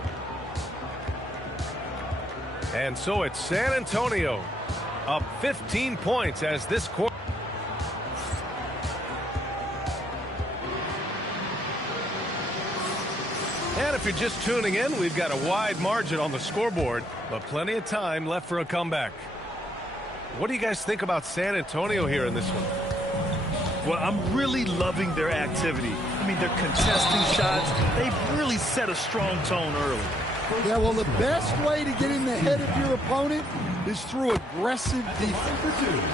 And so it's San Antonio up 15 points as this quarter. And if you're just tuning in, we've got a wide margin on the scoreboard, but plenty of time left for a comeback. What do you guys think about San Antonio here in this one? Well, I'm really loving their activity. I mean, they're contesting shots. They've really set a strong tone early. Yeah, well, the best way to get in the head of your opponent is through aggressive defense.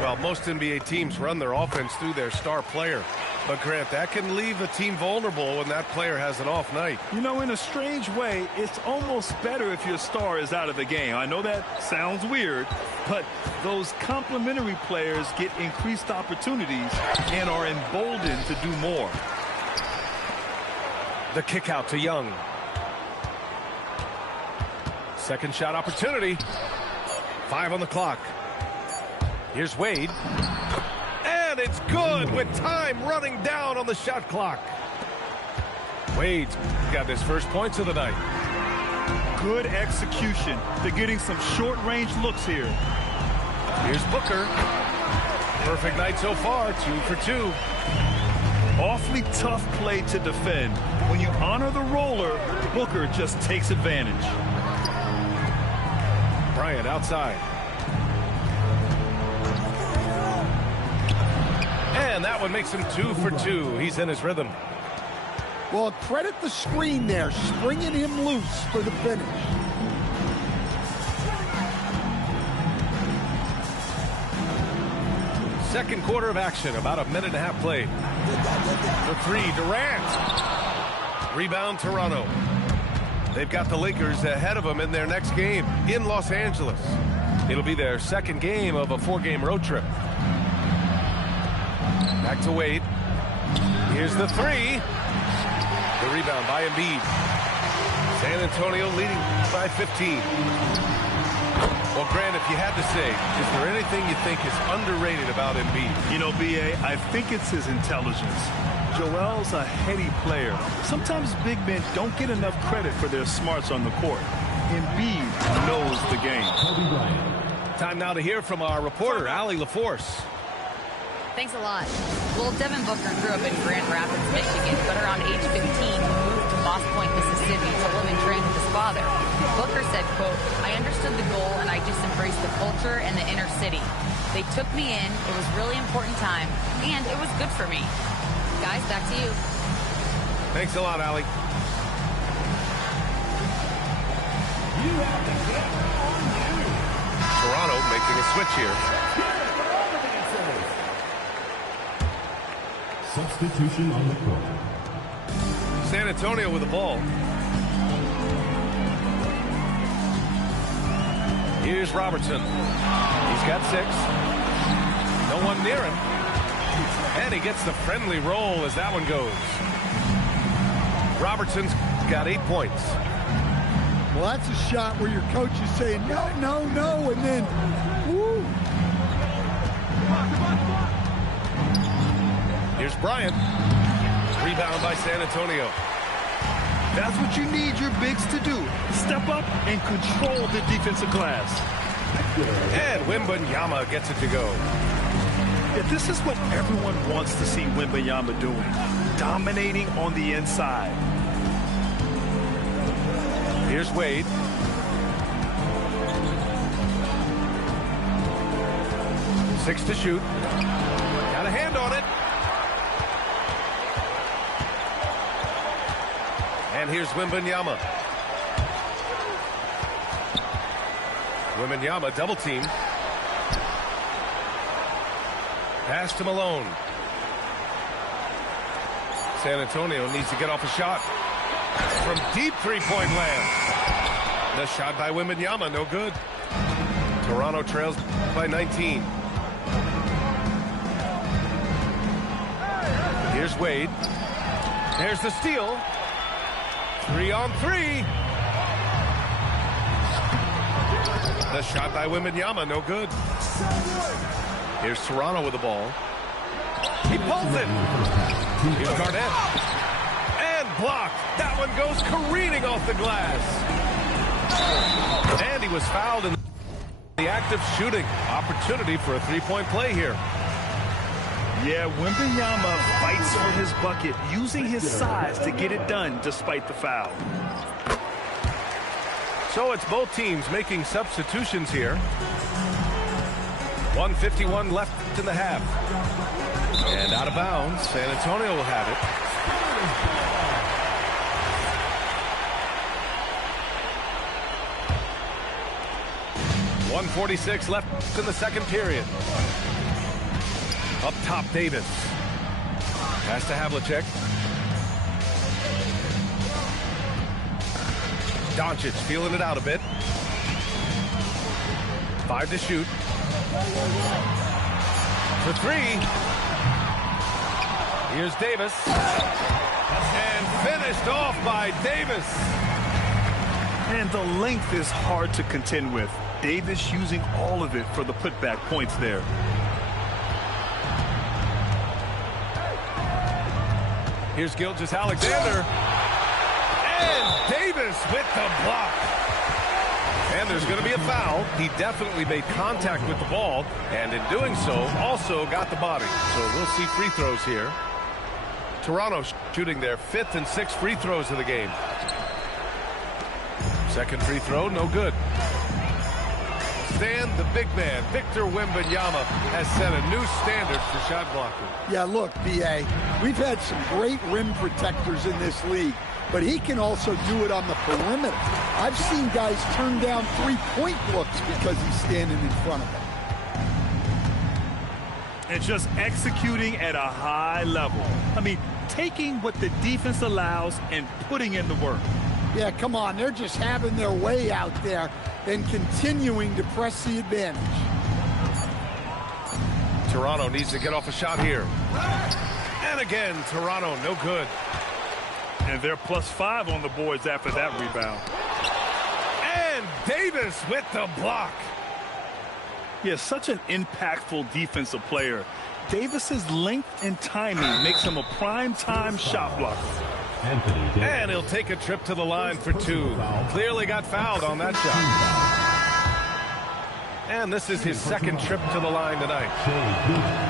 Well, most NBA teams run their offense through their star player. But, Grant, that can leave a team vulnerable when that player has an off night. You know, in a strange way, it's almost better if your star is out of the game. I know that sounds weird, but those complementary players get increased opportunities and are emboldened to do more. The kick out to Young. Second shot opportunity. 5 on the clock. Here's Wade. And it's good with time running down on the shot clock. Wade's got his first points of the night. Good execution. They're getting some short-range looks here. Here's Booker. Perfect night so far, 2 for 2. Awfully tough play to defend. When you honor the roller, Booker just takes advantage. Bryant outside. And that one makes him 2 for 2. He's in his rhythm. Well, credit the screen there, springing him loose for the finish. Second quarter of action, about a minute and a half played. The 3, Durant. Rebound, Toronto. They've got the Lakers ahead of them in their next game in Los Angeles. It'll be their second game of a 4-game road trip. Back to Wade. Here's the 3. The rebound by Embiid. San Antonio leading by 15. Well, Grant, if you had to say, is there anything you think is underrated about Embiid? You know, B.A., I think it's his intelligence. Joel's a heady player. Sometimes big men don't get enough credit for their smarts on the court. Embiid knows the game. Time now to hear from our reporter, Allie LaForce. Thanks a lot. Well, Devin Booker grew up in Grand Rapids, Michigan, but around age 15, moved to Moss Point, Mississippi to live and train with his father. Booker said, quote, "I understood the goal and I just embraced the culture and the inner city. They took me in. It was a really important time, and it was good for me." Guys, back to you. Thanks a lot, Allie. Toronto making a switch here. Substitution on the court. San Antonio with the ball. Here's Robertson. He's got 6. No one near him. And he gets the friendly roll as that one goes. Robertson's got 8 points. Well, that's a shot where your coach is saying, no, no, no, and then, woo. Here's Bryant. Rebound by San Antonio. That's what you need your bigs to do. Step up and control the defensive glass. And Wembanyama gets it to go. Yeah, this is what everyone wants to see Wembanyama doing. Dominating on the inside. Here's Wade. Six to shoot. Got a hand on it. And here's Wembanyama. Wembanyama double team. Pass to Malone. San Antonio needs to get off a shot. From deep three-point land. The shot by Wembanyama, no good. Toronto trails by 19. Here's Wade. There's the steal. 3-on-3. The shot by Wembanyama, no good. Here's Toronto with the ball. He pulls it. Here's Garnett. And blocked. That one goes careening off the glass. And he was fouled in the act of shooting. Opportunity for a three-point play here. Yeah, Wembanyama fights for his bucket, using his size to get it done despite the foul. So it's both teams making substitutions here. 1:51 left in the half. And out of bounds, San Antonio will have it. .146 left in the second period. Up top, Davis. Pass to Havlicek. Doncic feeling it out a bit. 5 to shoot. For 3. Here's Davis. And finished off by Davis. And the length is hard to contend with. Davis using all of it for the putback points there. Here's Gilgeous-Alexander. And Davis with the block. And there's going to be a foul. He definitely made contact with the ball, and in doing so, also got the body. So we'll see free throws here. Toronto shooting their 5th and 6th free throws of the game. Second free throw, no good. Stan, the big man, Victor Wembanyama, has set a new standard for shot blocking. Yeah, look, B.A., we've had some great rim protectors in this league, but he can also do it on the perimeter. I've seen guys turn down three-point looks because he's standing in front of them. And just executing at a high level. I mean, taking what the defense allows and putting in the work. Yeah, come on. They're just having their way out there and continuing to press the advantage. Toronto needs to get off a shot here. And again, Toronto, no good. And they're +5 on the boards after that rebound. And Davis with the block. Yeah, such an impactful defensive player. Davis's length and timing makes him a prime-time shot blocker. And he'll take a trip to the line for 2. Clearly got fouled on that shot. And this is his second trip to the line tonight.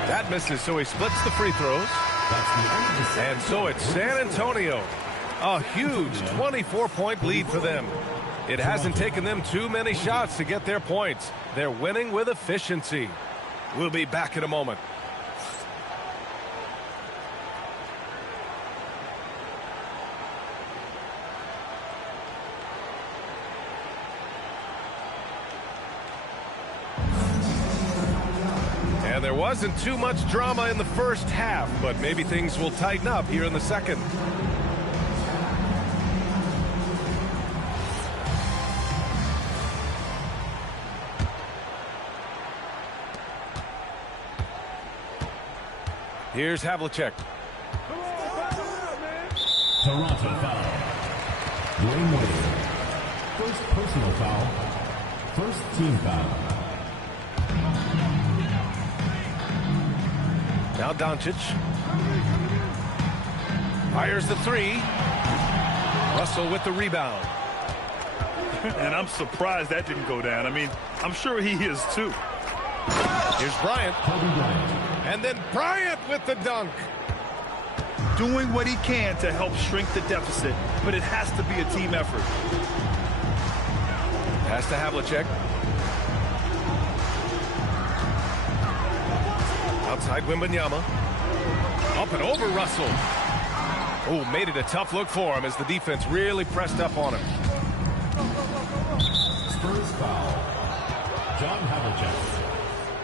That misses, so he splits the free throws. And so it's San Antonio. A huge 24-point lead for them. It hasn't taken them too many shots to get their points. They're winning with efficiency. We'll be back in a moment. And there wasn't too much drama in the first half, but maybe things will tighten up here in the second. Here's Havlicek. Toronto foul. Dwayne Wade. First personal foul. First team foul. Now Doncic. Fires the 3. Russell with the rebound. And I'm surprised that didn't go down. I mean, I'm sure he is too. Here's Bryant. And then Bryant with the dunk. Doing what he can to help shrink the deficit, but it has to be a team effort. Pass to Havlicek. Outside Wembanyama. Up and over Russell. Oh, made it a tough look for him as the defense really pressed up on him. Spurs foul. John Havlicek.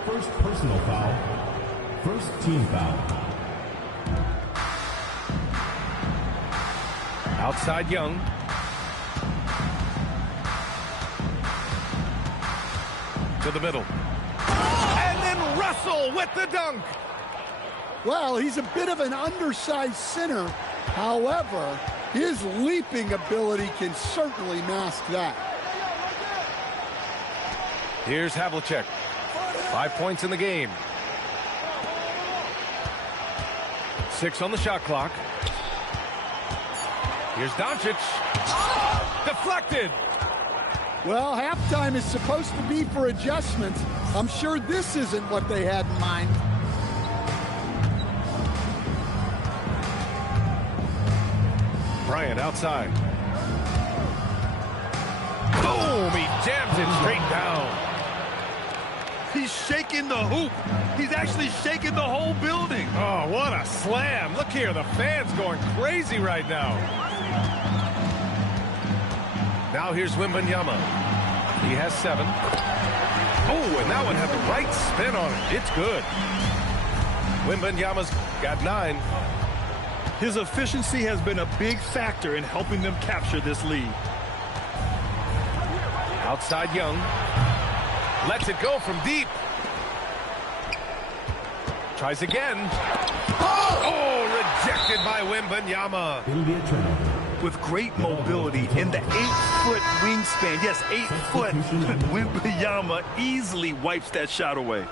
First personal foul. First team foul. Outside Young. To the middle. And then Russell with the dunk. Well, he's a bit of an undersized center. However, his leaping ability can certainly mask that. Here's Havlicek. 5 points in the game. 6 on the shot clock. Here's Doncic. Deflected. Well, halftime is supposed to be for adjustments. I'm sure this isn't what they had in mind. Bryant outside. Boom! He jams it straight down. He's shaking the hoop. He's actually shaking the whole building. Oh, what a slam. Look here, the fans going crazy right now. Now here's Wembanyama. He has 7. Oh, and that one had the right spin on it. It's good. Wembanyama's got 9. His efficiency has been a big factor in helping them capture this lead. Outside Young. Lets it go from deep. Tries again. Oh, rejected by Wembanyama. It'll be a turnover. With great mobility in the 8-foot wingspan. Yes, 8 foot. Wembanyama easily wipes that shot away.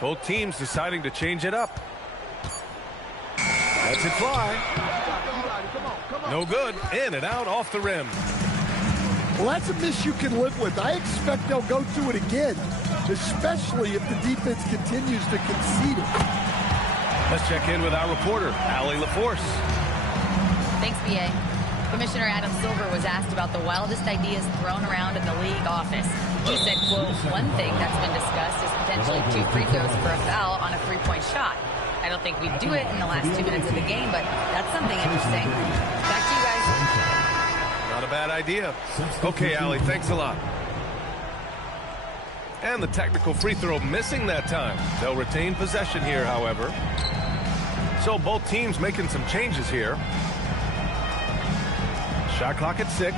Both teams deciding to change it up. Lets it fly. No good. In and out off the rim. Well, that's a miss you can live with. I expect they'll go through it again, especially if the defense continues to concede it. Let's check in with our reporter, Allie LaForce. Thanks, B.A. Commissioner Adam Silver was asked about the wildest ideas thrown around in the league office. He said, quote, one thing that's been discussed is potentially 2 free throws for a foul on a 3-point shot. I don't think we'd do it in the last 2 minutes of the game, but that's something interesting. Back to you guys. Not a bad idea. Okay, Allie, thanks a lot. And the technical free throw missing that time. They'll retain possession here, however. So both teams making some changes here. Shot clock at 6.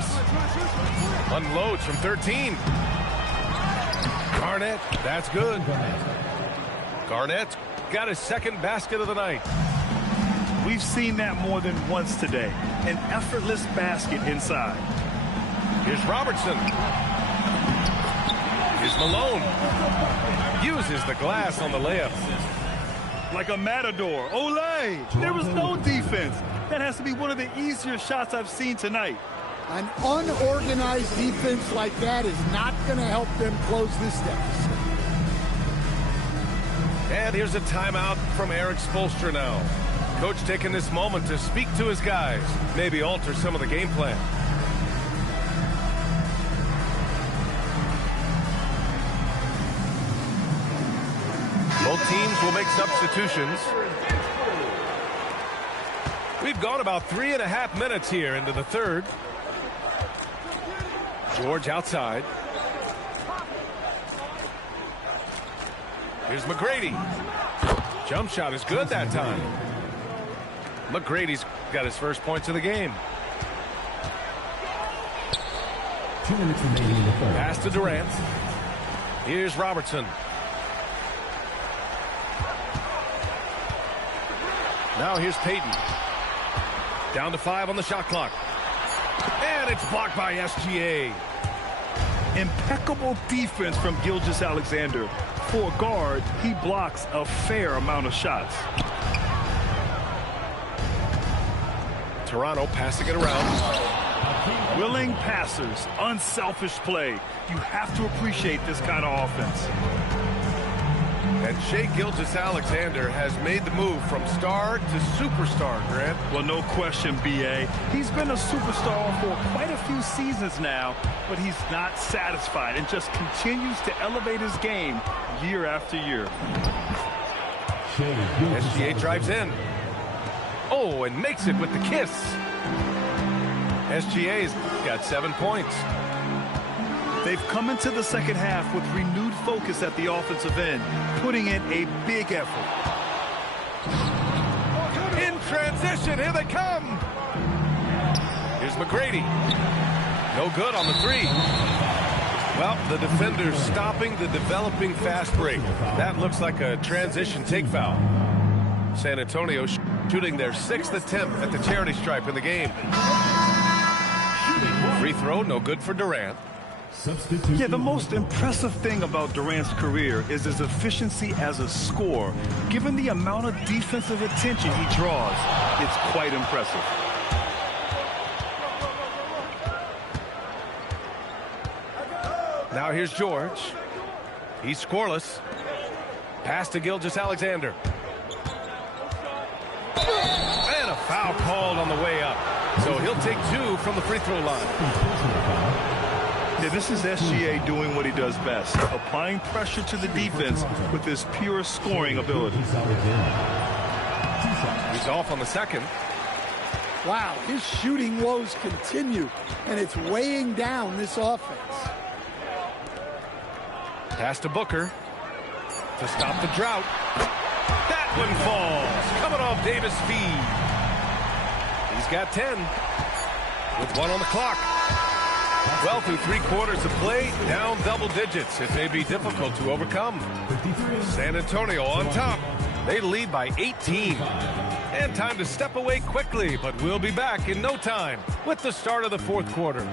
Unloads from 13. Garnett, that's good. Garnett got his second basket of the night. We've seen that more than once today. An effortless basket inside. Here's Robertson. Here's Malone. Uses the glass on the layup. Like a matador. Olay! There was no defense. That has to be one of the easier shots I've seen tonight. An unorganized defense like that is not going to help them close this deficit. And here's a timeout from Erik Spoelstra now. Coach taking this moment to speak to his guys, maybe alter some of the game plan. Both teams will make substitutions. We've gone about 3.5 minutes here into the third. George outside. Here's McGrady. Jump shot is good that time. McGrady's got his first points of the game. 2 minutes remaining in the third. Pass to Durant. Here's Robertson. Now here's Payton. Down to 5 on the shot clock. And it's blocked by SGA. Impeccable defense from Gilgeous-Alexander. For a guard, he blocks a fair amount of shots. Toronto passing it around. Willing passers, unselfish play. You have to appreciate this kind of offense. And Shai Gilgeous-Alexander has made the move from star to superstar, Grant. Well, no question, B.A. He's been a superstar for quite a few seasons now, but he's not satisfied and just continues to elevate his game year after year. SGA drives in. Oh, and makes it with the kiss. SGA's got 7 points. They've come into the second half with renewed focus at the offensive end, putting in a big effort. In transition, here they come. Here's McGrady. No good on the three. Well, the defender's stopping the developing fast break. That looks like a transition take foul. San Antonio shooting their 6th attempt at the charity stripe in the game. Free throw, no good for Durant. Yeah, the most impressive thing about Durant's career is his efficiency as a scorer. Given the amount of defensive attention he draws, it's quite impressive. Now here's George. He's scoreless. Pass to Gilgeous-Alexander. And a foul called on the way up. So he'll take 2 from the free throw line. Yeah, this is SGA doing what he does best, applying pressure to the defense with his pure scoring ability. He's off on the second. Wow, his shooting woes continue, and it's weighing down this offense. Pass to Booker to stop the drought. That one falls, coming off Davis' feed. He's got 10 with 1 on the clock. Well, through 3 quarters of play, down double digits. It may be difficult to overcome. San Antonio on top. They lead by 18. And time to step away quickly, but we'll be back in no time with the start of the 4th quarter.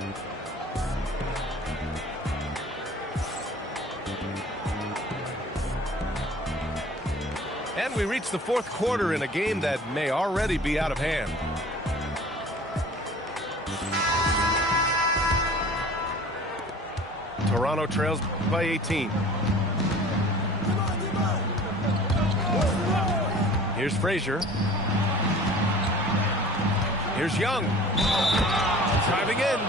And we reach the 4th quarter in a game that may already be out of hand. Toronto trails by 18. Here's Frazier. Here's Young. Driving in.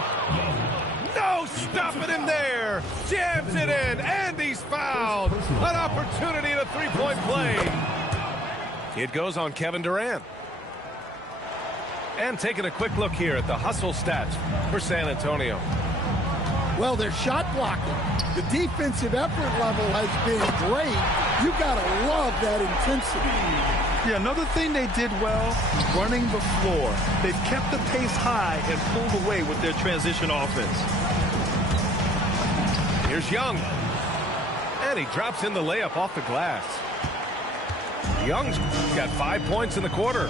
No, stop it in there. Jams it in, and he's fouled. An opportunity at a 3-point play. It goes on Kevin Durant. And taking a quick look here at the hustle stats for San Antonio. Well, they're shot blocking. The defensive effort level has been great. You gotta love that intensity. Yeah, another thing they did well, running the floor. They've kept the pace high and pulled away with their transition offense. Here's Young. And he drops in the layup off the glass. Young's got 5 points in the quarter.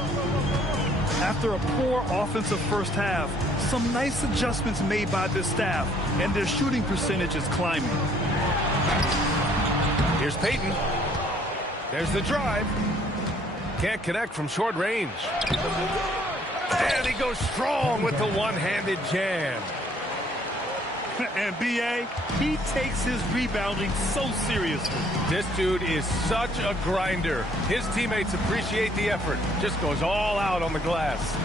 After a poor offensive first half, some nice adjustments made by this staff, and their shooting percentage is climbing. Here's Payton. There's the drive. Can't connect from short range. And he goes strong with the one-handed jam. And B.A., he takes his rebounding so seriously. This dude is such a grinder. His teammates appreciate the effort. Just goes all out on the glass.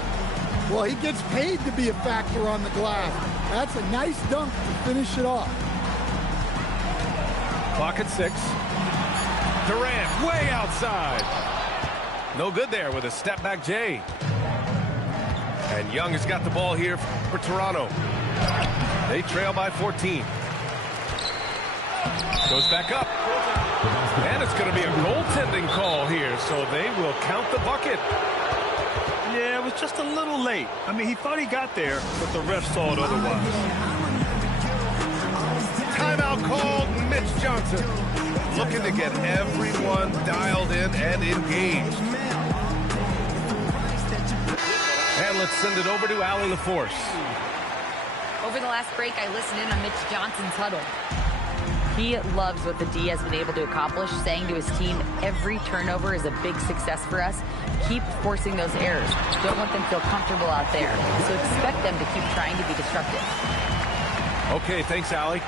Well, he gets paid to be a factor on the glass. That's a nice dunk to finish it off. Clock at 6. Durant way outside. No good there with a step-back J. And Young has got the ball here for Toronto. They trail by 14. Goes back up. And it's going to be a goaltending call here, so they will count the bucket. Yeah, it was just a little late. I mean, he thought he got there, but the ref saw it otherwise. Timeout called. Mitch Johnson looking to get everyone dialed in and engaged. And let's send it over to Allie LaForce. Over the last break, I listened in on Mitch Johnson's huddle. He loves what the D has been able to accomplish, saying to his team, every turnover is a big success for us. Keep forcing those errors. Don't let them feel comfortable out there. So expect them to keep trying to be disruptive. Okay, thanks, Allie.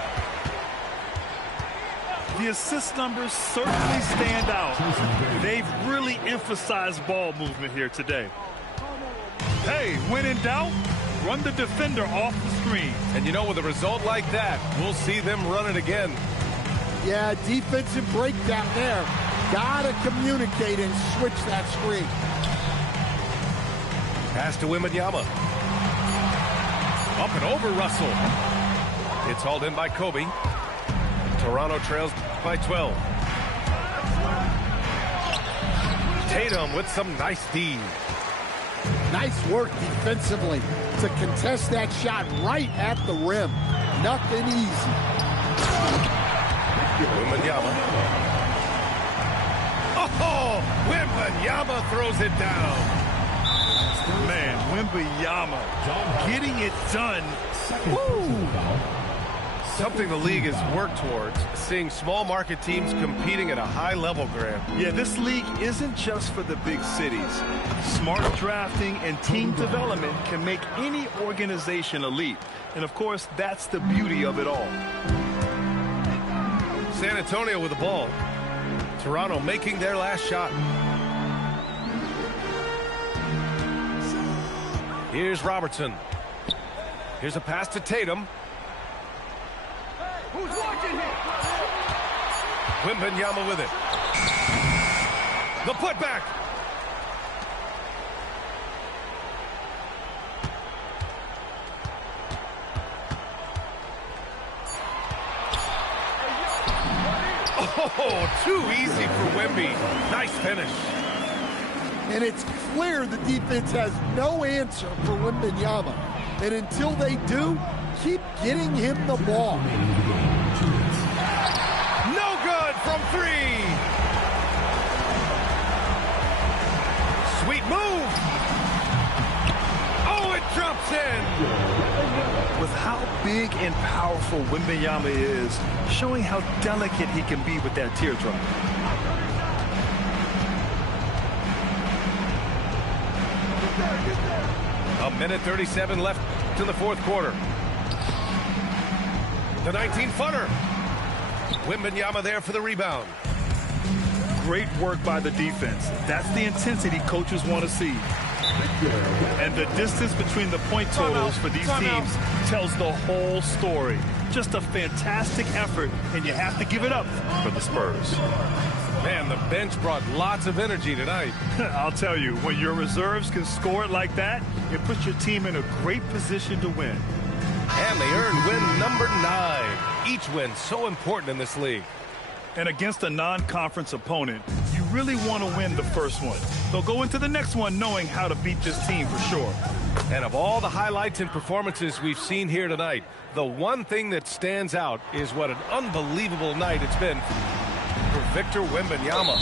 The assist numbers certainly stand out. They've really emphasized ball movement here today. Hey, when in doubt, run the defender off the screen. And you know, with a result like that, we'll see them run it again. Yeah, defensive breakdown there. Gotta communicate and switch that screen. Pass to Wembanyama. Up and over Russell. It's hauled in by Kobe. Toronto trails by 12. Tatum with some nice D. Nice work defensively to contest that shot right at the rim. Nothing easy. Wembanyama. Oh, Wembanyama throws it down. Man, Wembanyama getting it done. Woo. Something the league has worked towards, seeing small market teams competing at a high level, Graham. Yeah, this league isn't just for the big cities. Smart drafting and team development can make any organization elite. And of course, that's the beauty of it all. San Antonio with the ball. Toronto making their last shot. Here's Robertson. Here's a pass to Tatum. Who's watching here? Wembanyama with it. The putback. Oh, too easy for Wemby. Nice finish. And it's clear the defense has no answer for Wembanyama. And until they do, keep getting him the ball. No good from 3. Sweet move. Oh, it drops in. With how big and powerful Wembanyama is, showing how delicate he can be with that teardrop. A minute 37 left to the fourth quarter. The 19-footer. Wembanyama there for the rebound. Great work by the defense. That's the intensity coaches want to see. And the distance between the point totals for these teams tells the whole story. Just a fantastic effort, and you have to give it up for the Spurs. Man, the bench brought lots of energy tonight. I'll tell you, when your reserves can score it like that, it puts your team in a great position to win. And they earned win number 9. Each win so important in this league. And against a non-conference opponent, you really want to win the first one. They'll go into the next one knowing how to beat this team for sure. And of all the highlights and performances we've seen here tonight, the one thing that stands out is what an unbelievable night it's been for Victor Wembanyama.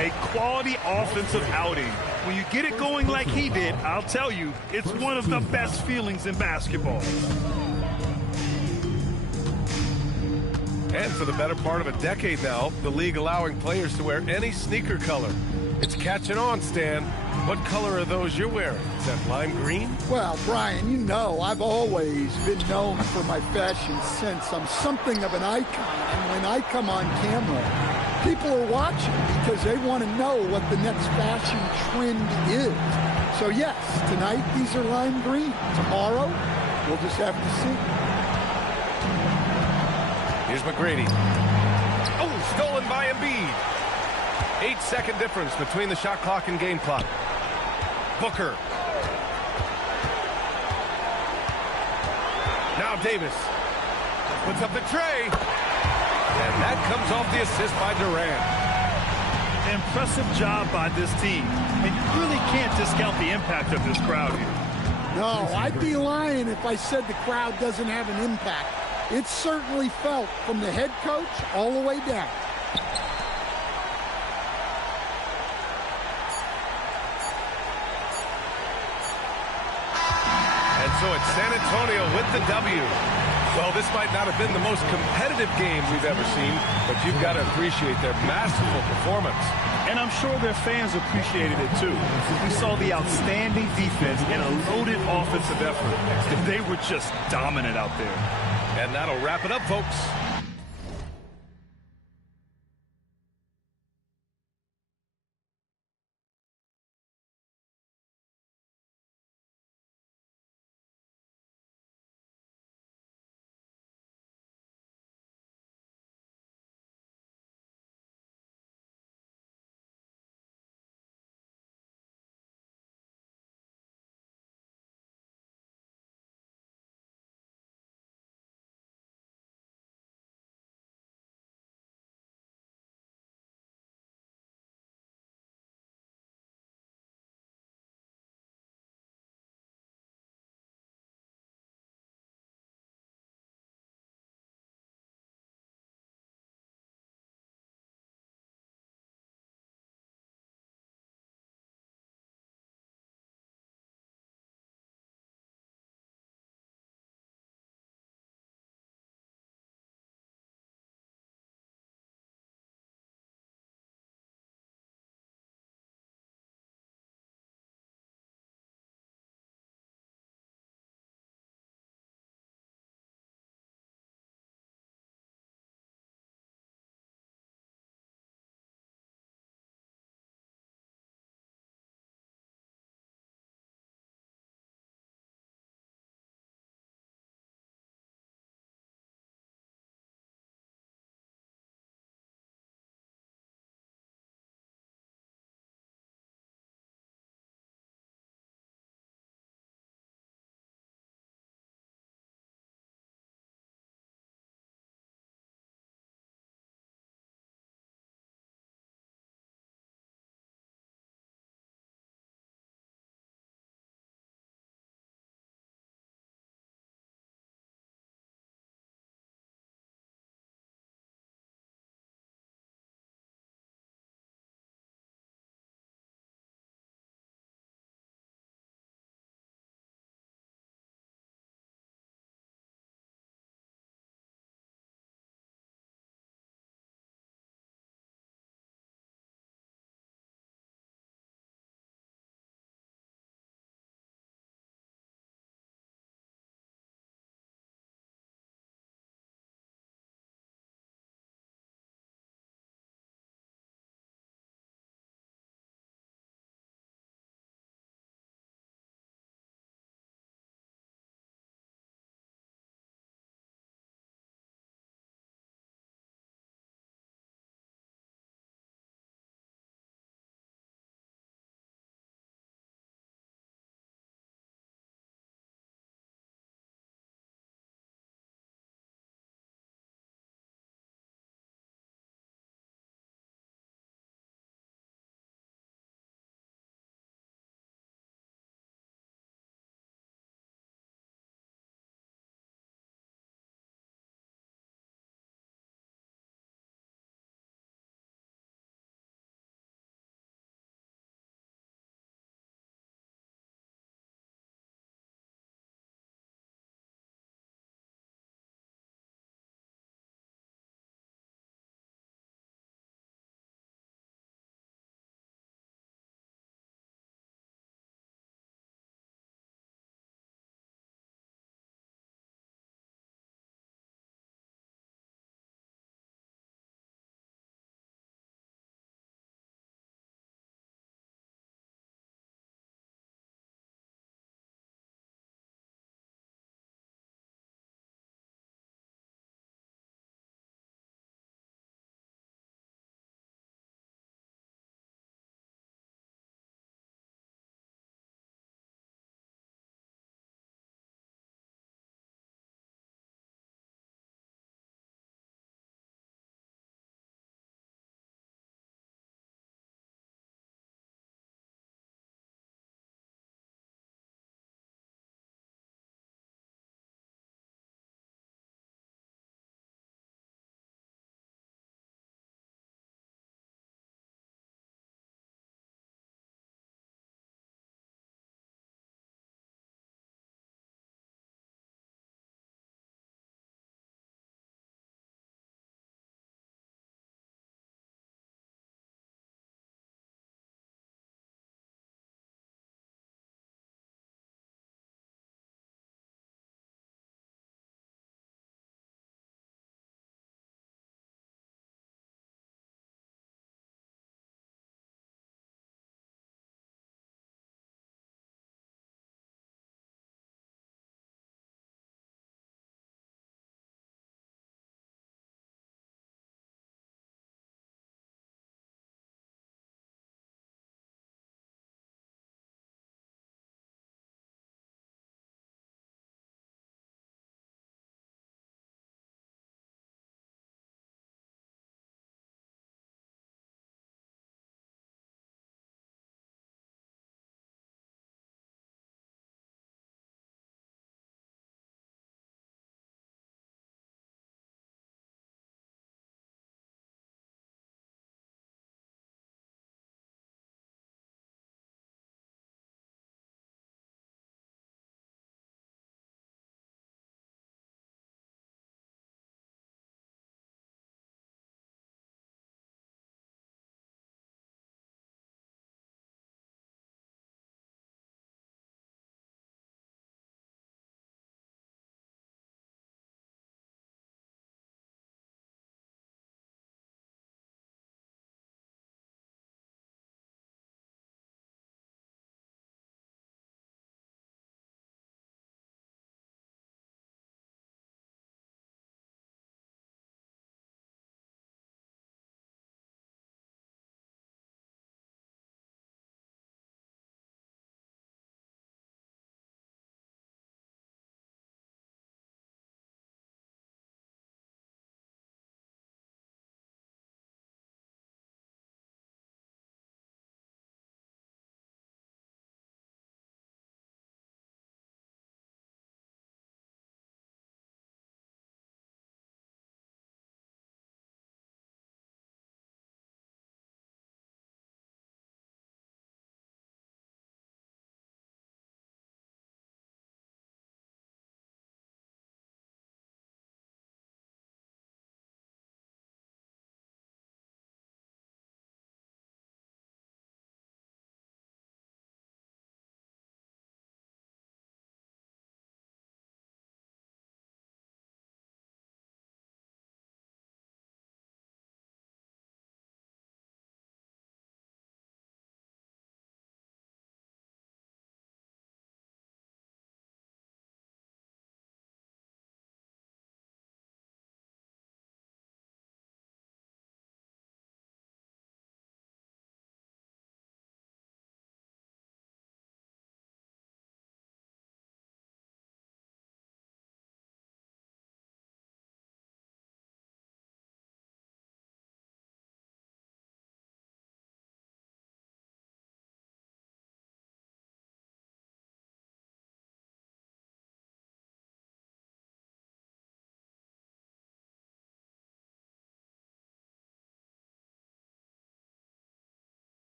A quality offensive outing. When you get it going like he did, I'll tell you, it's one of the best feelings in basketball. And for the better part of a decade now, the league allowing players to wear any sneaker color. It's catching on, Stan. What color are those you're wearing? Is that lime green? Well, Brian, you know I've always been known for my fashion sense. I'm something of an icon, and when I come on camera, people are watching because they want to know what the next fashion trend is. So yes, tonight these are lime green. Tomorrow, we'll just have to see. Here's McGrady. Oh, stolen by Embiid. 8-second difference between the shot clock and game clock. Booker. Now Davis. Puts up the tray. And that comes off the assist by Durant. Impressive job by this team. And you really can't discount the impact of this crowd here. No, I'd be lying if I said the crowd doesn't have an impact. It's certainly felt from the head coach all the way down. And so it's San Antonio with the W. Well, this might not have been the most competitive game we've ever seen, but you've got to appreciate their masterful performance. And I'm sure their fans appreciated it too. We saw the outstanding defense and a loaded offensive effort. They were just dominant out there. And that'll wrap it up, folks.